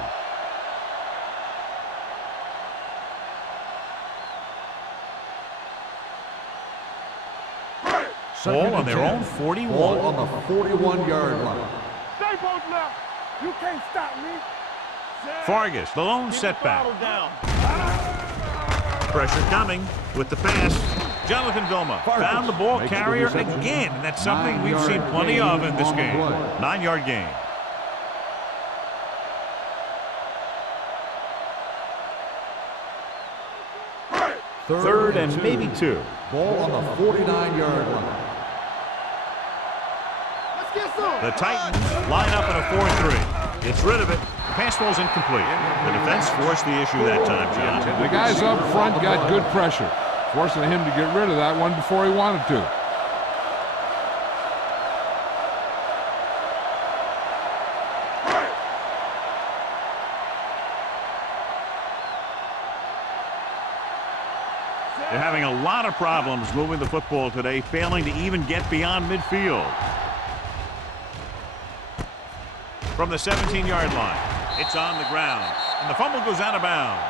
Ball on their own 41. Ball on the 41-yard line. Stay both left. You can't stop me. Fargus, the lone setback. Pressure coming with the pass. Jonathan Vilma found the ball carrier again, and that's something we've seen plenty of in this game. 9-yard gain. Third and maybe 2. Ball on the 49-yard line. Let's get some. The Titans line up in a 4-3. Gets rid of it. Pass ball's incomplete. The defense forced the issue that time, John. The guys up front got good pressure, forcing him to get rid of that one before he wanted to. They're having a lot of problems moving the football today, failing to even get beyond midfield. From the 17-yard line, it's on the ground, and the fumble goes out of bounds.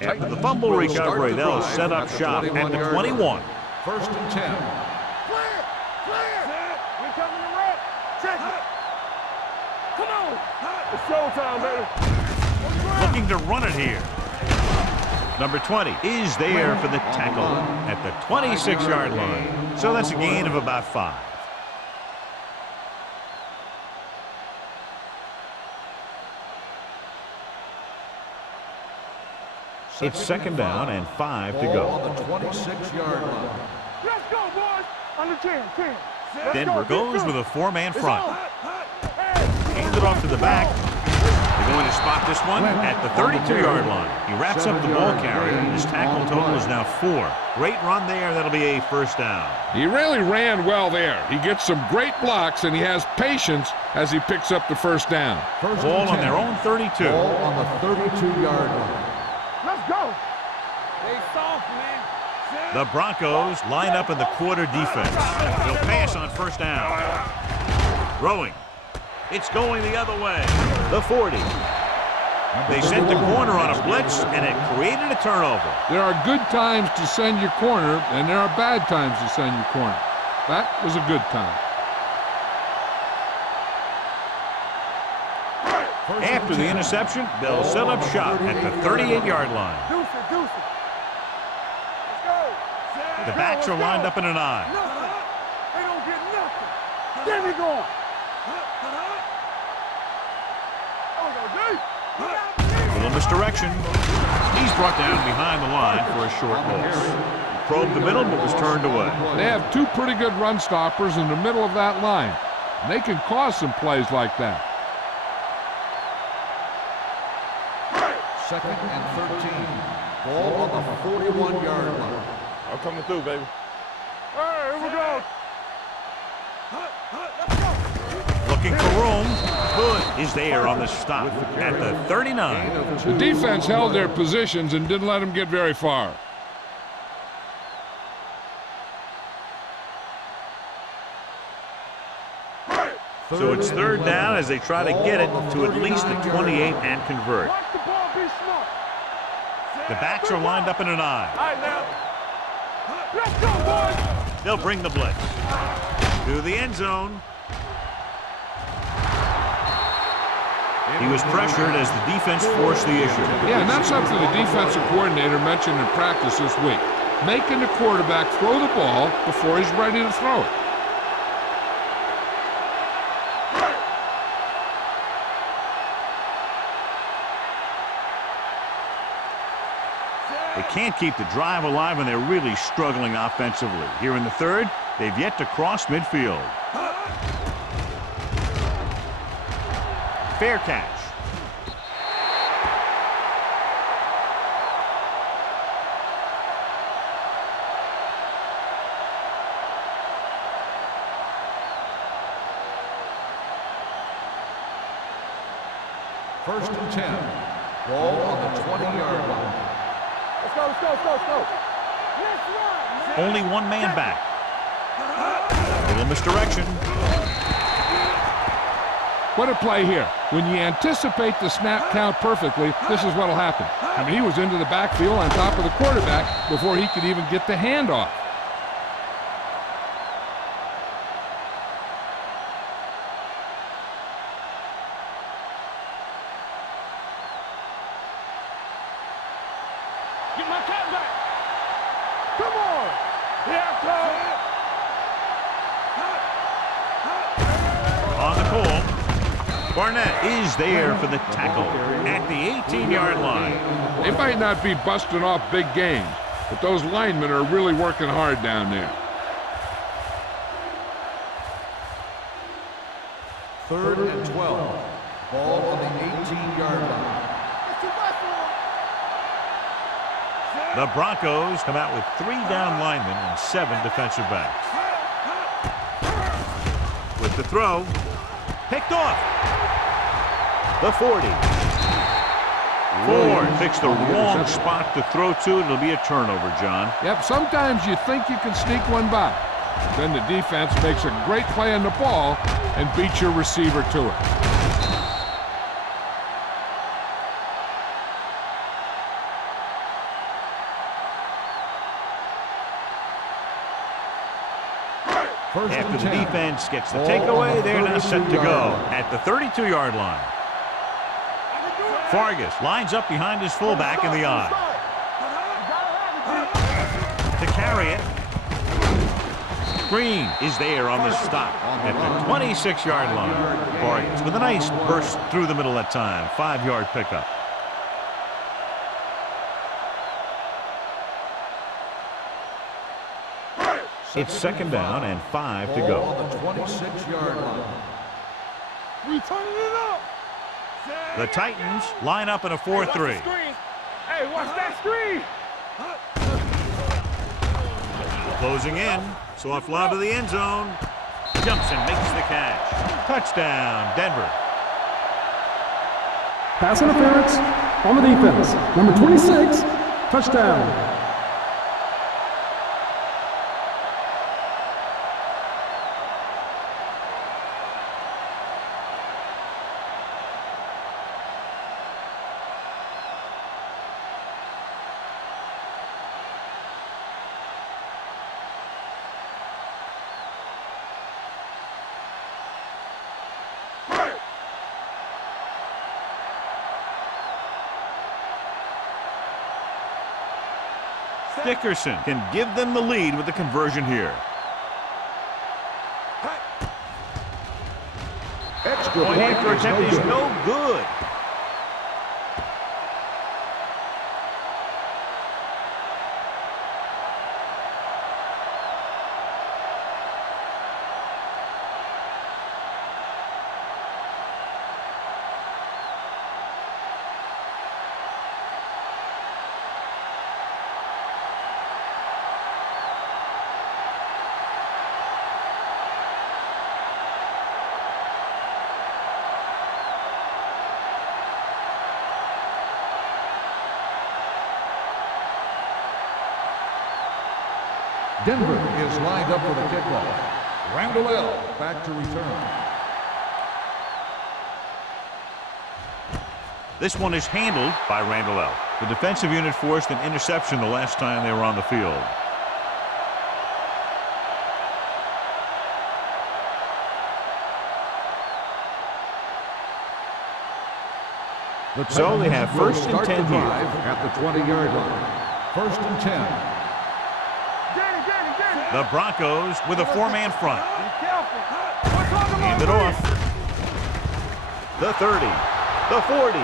After the fumble recovery, they'll set up shop at the 21. 1st and 10. Clear. Clear. We coming to run. Check it. Come on. It's showtime, baby. Looking to run it here. Number 20 is there for the tackle at the 26-yard line. So that's a gain of about 5. It's 2nd down and 5 to Ball go. on the 26-yard line. Let's go, boys. Under 10. Denver goes with a 4-man front. Hands it off to the back. They're going to spot this one at the 32-yard line. He wraps up the ball carrier, and his tackle total is now 4. Great run there. That'll be a 1st down. He really ran well there. He gets some great blocks, and he has patience as he picks up the 1st down. Ball on their own 32. Ball on the 32-yard line. Let's go. Stay soft, man. The Broncos line up in the quarter defense. They'll pass on 1st down. Throwing. It's going the other way. The 40. They sent the corner on a blitz, and it created a turnover. There are good times to send your corner, and there are bad times to send your corner. That was a good time. After the interception, they'll set up shop at the 38-yard line. Deuce it. Let's go. The backs are lined up in an I. Nothing. They don't get nothing. There we go. Little misdirection. He's brought down behind the line for a short loss. Probed the middle, but was turned away. They have 2 pretty good run stoppers in the middle of that line, and they can cause some plays like that. 2nd and 13. Ball on the 41-yard line. I'm coming through, baby. Hey, here we go. Looking for room. Good is there on the stop at the 39. The defense held their positions and didn't let them get very far. So it's third down as they try to get it to at least the 28 and convert. Watch the ball, be smart. The backs are lined up in an All eye. right, now. Let's go, boys. They'll bring the blitz to the end zone. He was pressured as the defense forced the issue. Yeah, and that's something the defensive coordinator mentioned in practice this week. Making the quarterback throw the ball before he's ready to throw it. They can't keep the drive alive, and they're really struggling offensively. Here in the third, they've yet to cross midfield. Fair catch. First and 10. Ball on the 20-yard line. Let's go, let's go, let's go, let's go. Let's run, man. Only one man back. Little misdirection. What a play here. When you anticipate the snap count perfectly, this is what'll happen. I mean, he was into the backfield on top of the quarterback before he could even get the handoff. Get my cat back. Come on. Yeah, come. On the call. Barnett is there for the tackle at the 18-yard line. They might not be busting off big games, but those linemen are really working hard down there. Third and 12. Ball on the 18-yard line. The Broncos come out with 3 down linemen and 7 defensive backs. With the throw, picked off. The 40. Ford picks the wrong spot to throw to. It'll be a turnover, John. Yep, sometimes you think you can sneak one by. Then the defense makes a great play on the ball and beats your receiver to it. First After and the 10. defense gets the Ball takeaway, on the they're now set to go 32-yard line. at the 32-yard line. Fargas lines up behind his fullback in the eye. To carry it. Green is there on the stop at the 26-yard line. Fargas with a nice burst through the middle that time. 5-yard pickup. It's second down and 5 to Ball go. on the 26-yard line. We turning it up. The Titans line up in a 4-3. Hey, watch that screen. Closing in. Soft lob to the end zone. Jumps and makes the catch. Touchdown, Denver. Pass interference on the defense. Number 26, touchdown. Dickerson can give them the lead with the conversion here. Extra Point point after is attempt no is good. no good. Denver is lined up for the kickoff. Randall L. back to return. This one is handled by Randall L. The defensive unit forced an interception the last time they were on the field. So they have first and 10 here. At the 20-yard line. First and 10. The Broncos with a four-man front. Hand it off. The 30. The 40.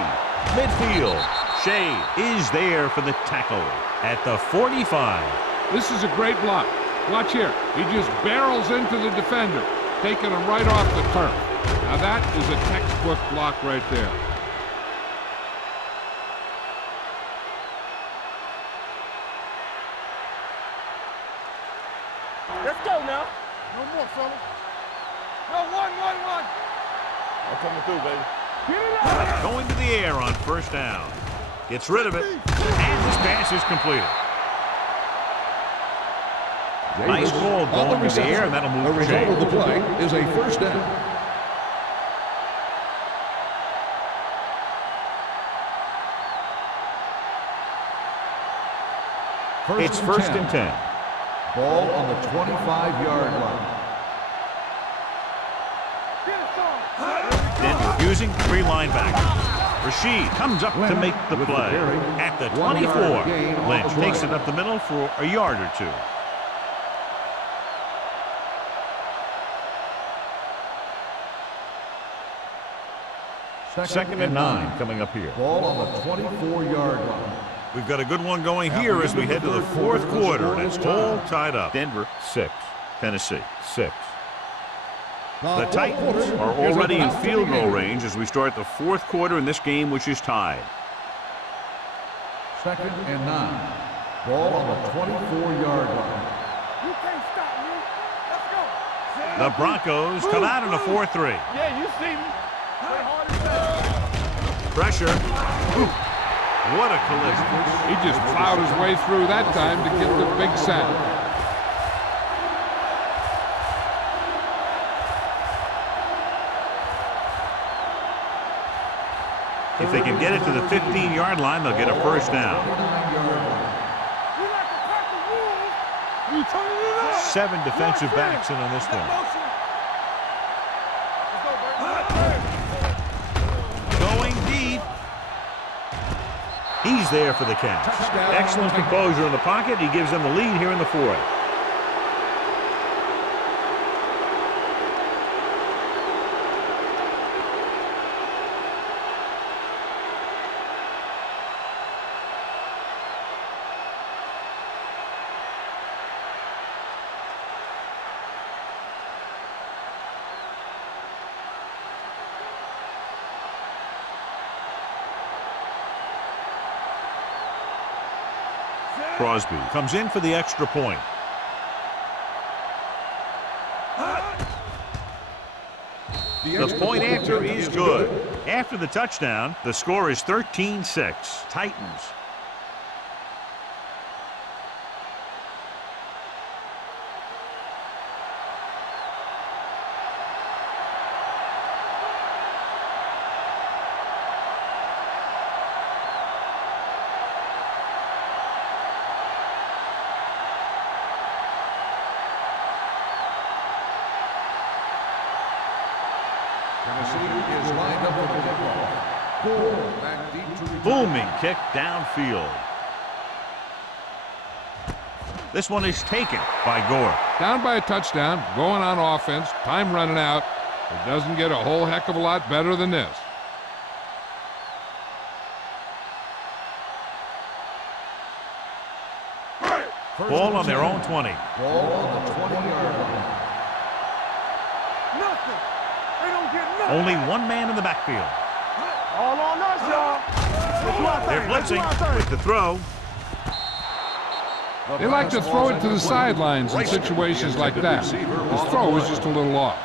Midfield. Shea is there for the tackle at the 45. This is a great block. Watch here. He just barrels into the defender, taking him right off the turf. Now that is a textbook block right there. Let's go now. No more, fella. No, one. I'm coming through, baby. Get it out. Going to the air on first down. Gets rid of it. And this pass is completed. Nice ball going to the air, and that'll move The result of the play is a first down. It's first and 10. Ball on the 25-yard line. Denver using three linebackers. Rashid comes up to make the play at the 24. Lynch takes it up the middle for a yard or two. Second and 9 coming up here. Ball on the 24-yard line. We've got a good one going here as we head to the fourth quarter, and it's all tied up. Denver 6, Tennessee 6. The Titans are already in field goal range as we start the fourth quarter in this game, which is tied. Second and 9. Ball on the 24-yard line. You can't stop me. Let's go. The Broncos come out in a 4-3. Yeah, you see me. Play hard as that. Pressure. Ooh, what a collision. He just plowed his way through that time to get the big sack. If they can get it to the 15-yard line, they'll get a first down. You like to pack the wolves. You turning it up. 7 defensive backs in on this one. Going deep. He's there for the catch. Excellent composure in the pocket. He gives them the lead here in the fourth. Crosby comes in for the extra point. The point after is good. After the touchdown, the score is 13-6. Titans. Tennessee is lined up for the kickoff. Gore back deep to return. Booming kick downfield. This one is taken by Gore. Down by a touchdown, going on offense, time running out. It doesn't get a whole heck of a lot better than this. Ball on their own 20. Ball on the 20-yard line. Nothing. They don't get nothing. Only one man in the backfield. All on us, y'all. They're blitzing with the throw. They like to throw it to the sidelines in situations like that. His throw was just a little off.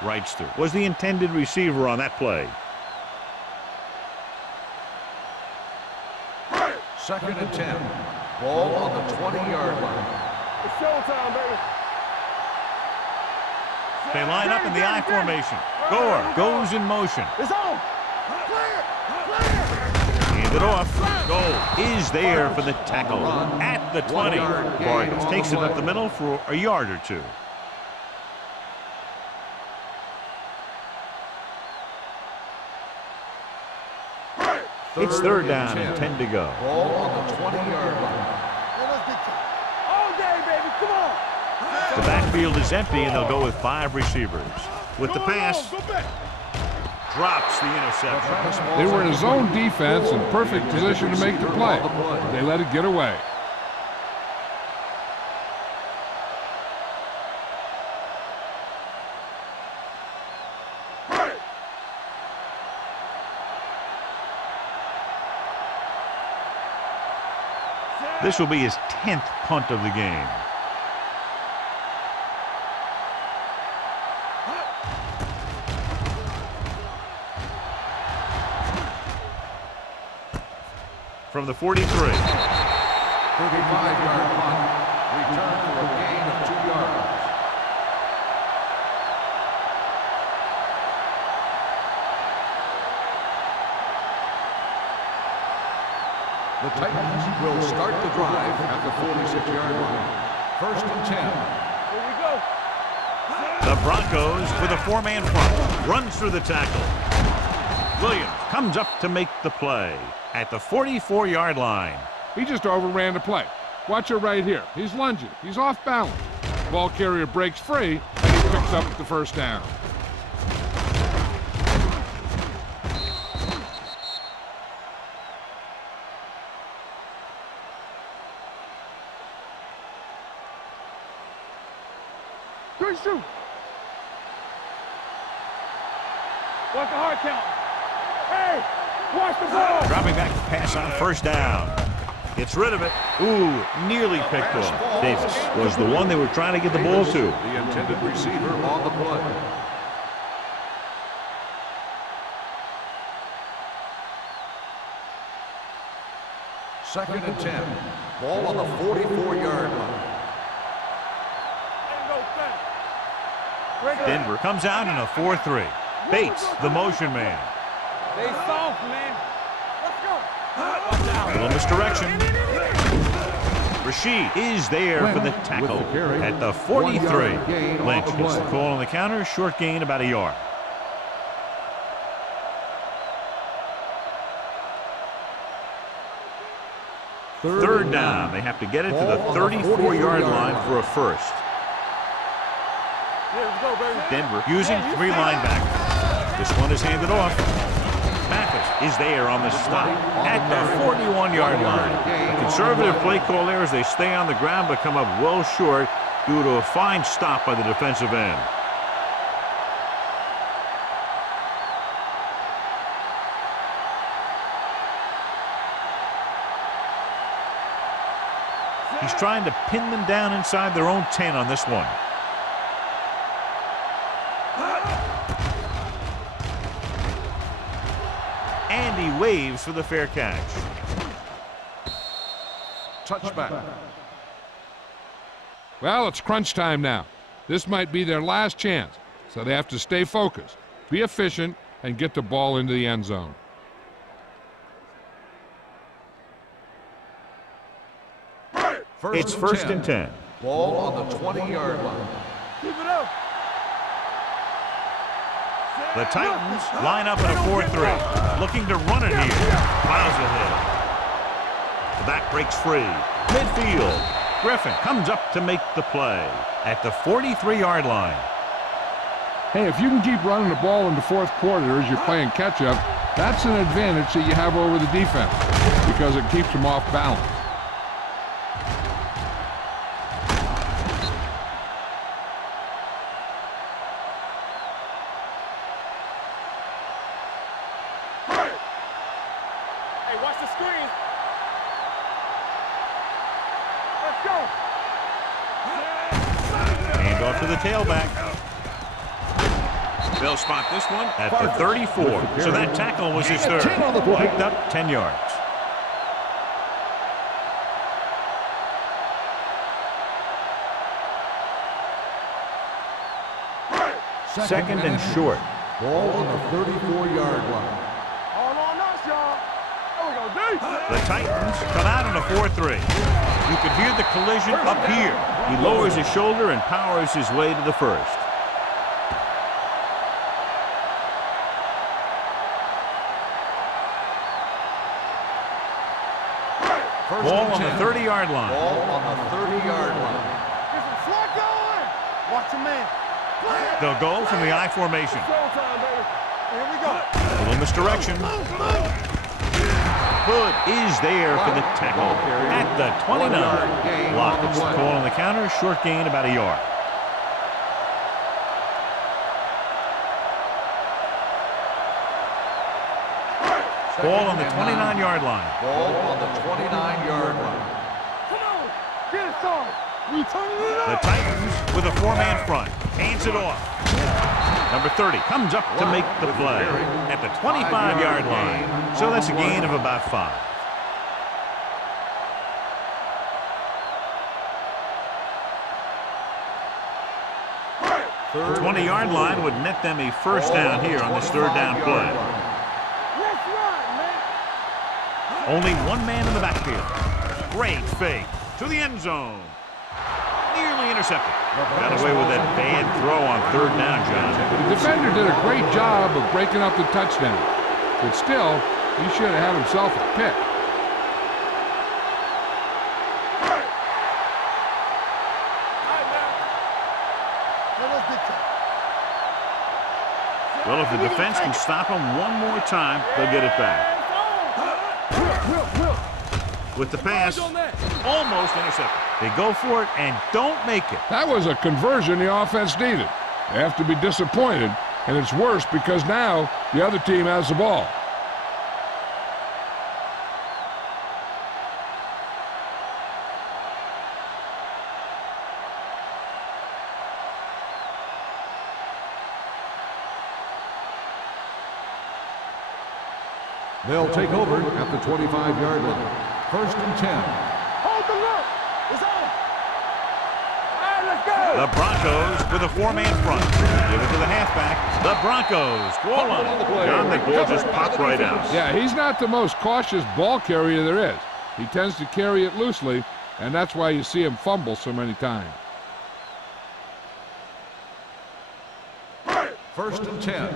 Wrightster was the intended receiver on that play. Second and 10. Ball on the 20-yard line. It's showtime, baby. They line up in the I formation. Gore goes in motion. It's on. Clear. Hand it off. Goal is there for the tackle at the 20. Vargas takes it up the middle for a yard or two. It's third down and 10 to go. Ball on the 20-yard line. All day, baby. Come on. The backfield is empty, and they'll go with 5 receivers. With the pass, drops the interception. They were in a zone defense in perfect position to make the play. They let it get away. This will be his 10th punt of the game. From the 43. 35-yard punt. Return for a gain of 2 yards. The Titans will start the drive at the 46-yard line. First and 10. Here we go. The Broncos with a 4-man front. Runs through the tackle. Williams comes up to make the play at the 44-yard line. He just overran the play. Watch it right here. He's lunging. He's off balance. Ball carrier breaks free, and he picks up the first down. Good shoot. Watch the hard count. Hey, watch the ball. Dropping back to pass on first down. Gets rid of it. Ooh, nearly picked off. Davis was the one they were trying to get the ball to. The intended receiver on the play. Second and 10. Ball on the 44-yard line. Denver comes out in a 4-3. Bates, the motion man. Stay soft, man. Let's go. Little misdirection. Rashid is there for the tackle at the 43. Lynch gets the call on the counter. Short gain, about a yard. Third down. They have to get it to the 34-yard line for a first. Denver using 3 linebackers. This one is handed off. Mathis is there on the stop at the 41-yard line. The conservative play call there as they stay on the ground but come up well short due to a fine stop by the defensive end. He's trying to pin them down inside their own 10 on this one. And he waves for the fair catch. Touchback. Well, it's crunch time now. This might be their last chance, so they have to stay focused, be efficient, and get the ball into the end zone. It's first and 10. Ball on the 20-yard line. Keep it up. The Titans line up in a 4-3. Looking to run it here. Plows ahead. The back breaks free. Midfield. Griffin comes up to make the play at the 43-yard line. Hey, if you can keep running the ball in the fourth quarter as you're playing catch-up, that's an advantage that you have over the defense because it keeps them off balance. To the tailback. They'll spot this one at the 34. So that tackle was his third. Picked up 10 yards. Second and short. Ball on the 34-yard line. All on us, y'all. There we go, D. The Titans come out on a 4-3. You can hear the collision up here. He lowers his shoulder and powers his way to the first. Ball on the 30-yard line. Ball on the 30-yard line. Get some slot going. Watch your man. They'll go from the I formation. Showtime, baby. Here we go. A little misdirection. Hood is there for the tackle at the 29. Block. It's the call on the counter. Short gain, about a yard. Ball on the 29-yard line. Ball on the 29-yard line. Come on. Get it started. We turning it The up. Titans with a four-man front. Hands it off. Number 30 comes up to make the play at the 25-yard line. So that's a gain of about 5. The 20-yard line would net them a first down here on this third down play. Let's run, man. Only one man in the backfield. Great fake to the end zone. Nearly intercepted. Got away with that bad throw on third down, John. The defender did a great job of breaking up the touchdown. But still, he should have had himself a pick. Well, if the defense can stop him one more time, they'll get it back. With the pass, almost intercepted. They go for it and don't make it. That was a conversion the offense needed. They have to be disappointed, and it's worse because now the other team has the ball. They'll take over at the 25-yard line. First and 10. Hold the look. It's on. All right, let's go. The Broncos with a four-man front. Give it to the halfback. The Broncos go on. John, the ball just popped right out. Yeah, he's not the most cautious ball carrier there is. He tends to carry it loosely, and that's why you see him fumble so many times. First and 10.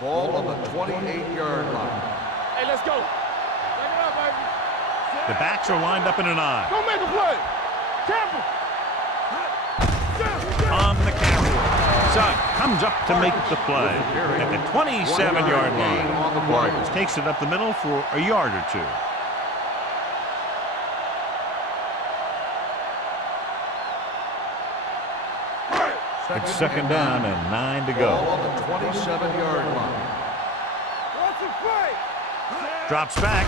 Ball on the 28-yard line. Hey, let's go. Take it up, baby. The backs are lined up in an I. Go make a play. Careful. On the carry. Sugg comes up to make the play at the 27-yard line. Vargas takes it up the middle for a yard or two. It's second down and 9 to Ball go. on the 27-yard line. What's the play? Drops back.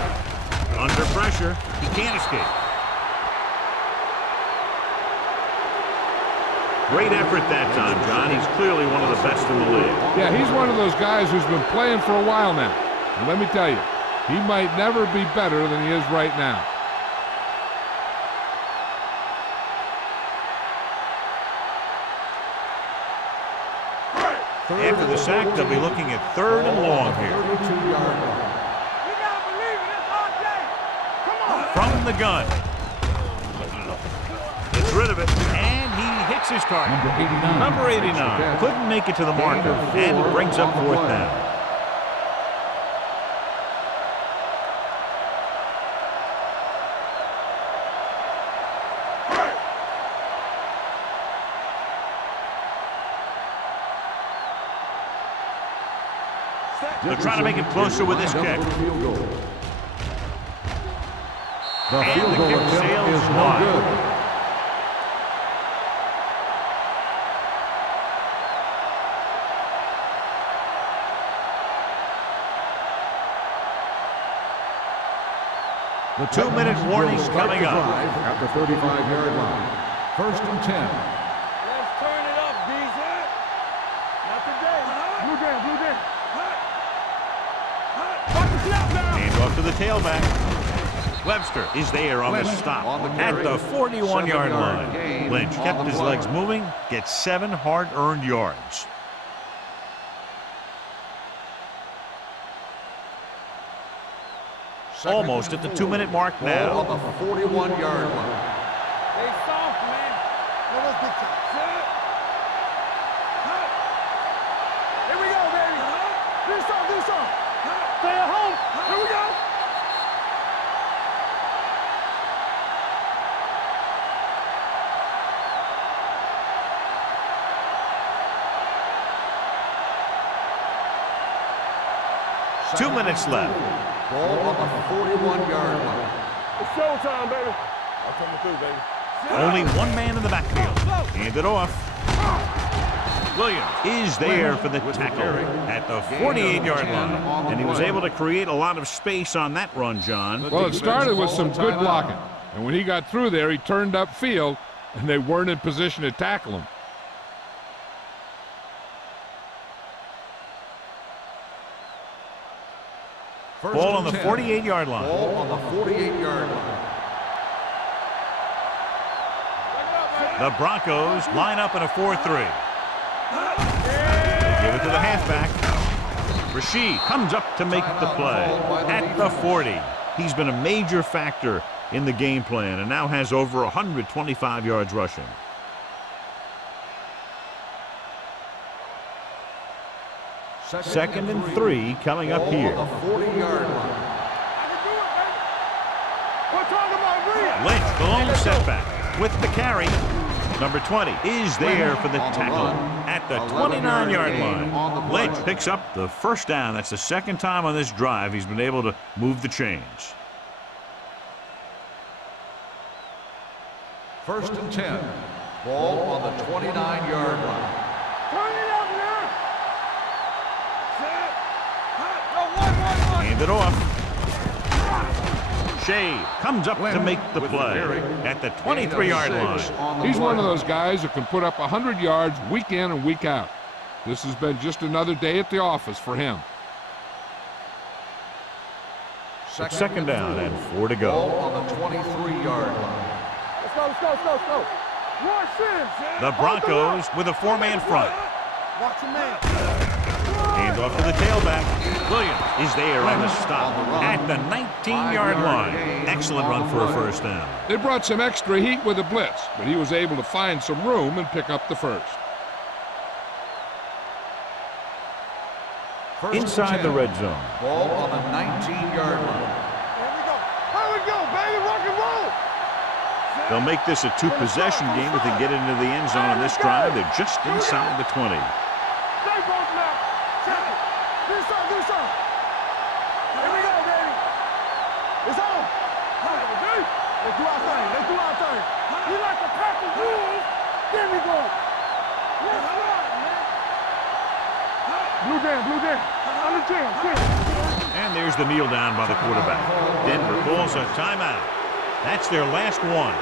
Under pressure. He can't escape. Great effort that time, John. He's clearly one of the best in the league. Yeah, he's one of those guys who's been playing for a while now. And let me tell you, he might never be better than he is right now. After the sack, they'll be looking at third and long here. 32-yard line. You gotta believe it. It's our day. Come on. From the gun. Gets rid of it, and he hits his target. Number 89. Couldn't make it to the marker, and it brings up fourth down. They're trying to make it closer with this kick. The And field the goal kick attempt sails is no wide. good. The 2-minute warning will start coming the up. drive at the 35-yard line. First and 10. Let's turn it up, Bees. Not today. Blue game, blue game. Watch the snap now. Hand off to the tailback. Webster is there on the stop on the at carry. the 41-yard 7-yard line. gain Lynch on kept the his play. legs moving, gets 7 hard-earned yards. Almost at the 2-minute mark Ball now. on the 41-yard line. Stay soft, man. No, that's big time. Here we go, baby. Do something. Stay at home. Here we go. Two minutes left. Ball on the 41-yard line. It's showtime, baby. I'm coming through, baby. Only one man in the backfield. Hand it off. Williams is there for the tackle at the 48-yard line. And he was able to create a lot of space on that run, John. Well, it started with some good blocking. And when he got through there, he turned upfield, and they weren't in position to tackle him. Ball on the 48-yard line. Ball on the 48-yard line. The Broncos line up in a 4-3. They give it to the halfback. Rashid comes up to make the play at the 40. He's been a major factor in the game plan and now has over 125 yards rushing. Second and 3 coming up here. Ball on the 40-yard line. We're talking about Rhea. Lynch, the lone setback with the carry. Number 20 is there for the tackle at the 29-yard line. Lynch picks up the first down. That's the second time on this drive he's been able to move the chains. First and 10. Ball on the 29-yard line. Turn it up now. Hand it off. Shea comes up to make the play at the 23-yard line. He's one of those guys who can put up 100 yards week in and week out. This has been just another day at the office for him. Second down and 4 to go. Ball on the 23-yard line. Let's go. Rush in. The Broncos with a 4-man front. Watch your man. Hand off to the tailback. Williams is there on the stop at the 19-yard line. Excellent run for a first down. They brought some extra heat with the blitz, but he was able to find some room and pick up the first. Inside the red zone. Ball on the 19-yard line. Here we go, baby. Rock and roll. They'll make this a 2-possession game if they get into the end zone on this drive. They're just inside the 20. Stay close now. Check it. Do something. Here we go, baby. It's on. Let's do our thing. We like to pack the rules. There we go. Let's run, man. Blue down. Under 10. And there's the kneel down by the quarterback. Denver calls a timeout. That's their last one.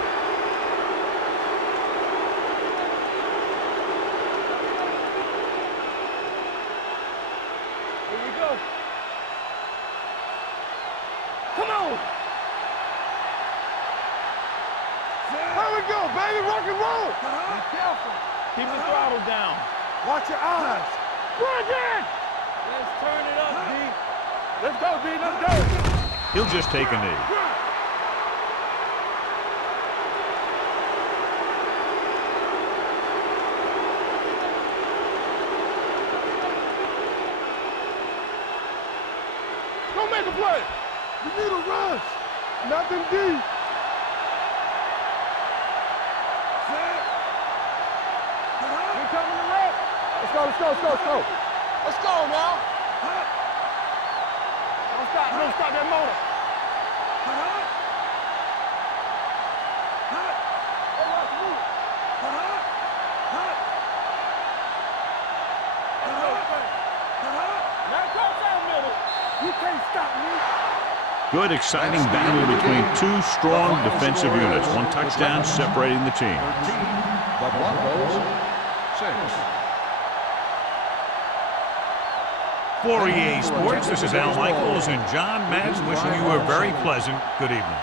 Here we go. Come on. Here we go, baby. Rock and roll. Be careful. Keep the throttle down. Watch your eyes. Bring it. Let's turn it up, D. Let's go, D. Let's go. He'll just take a knee. Don't make a play. You need a rush. Nothing deep. We coming to rep. Let's go. Let's go now. Don't stop that motor. Hey, watch the move. Now cross down middle. You can't stop me. Good, exciting battle between two strong defensive units. One touchdown separating the team. 13. The Broncos, 6. For EA Sports, this is Al Michaels and John Madden wishing you a very pleasant good evening.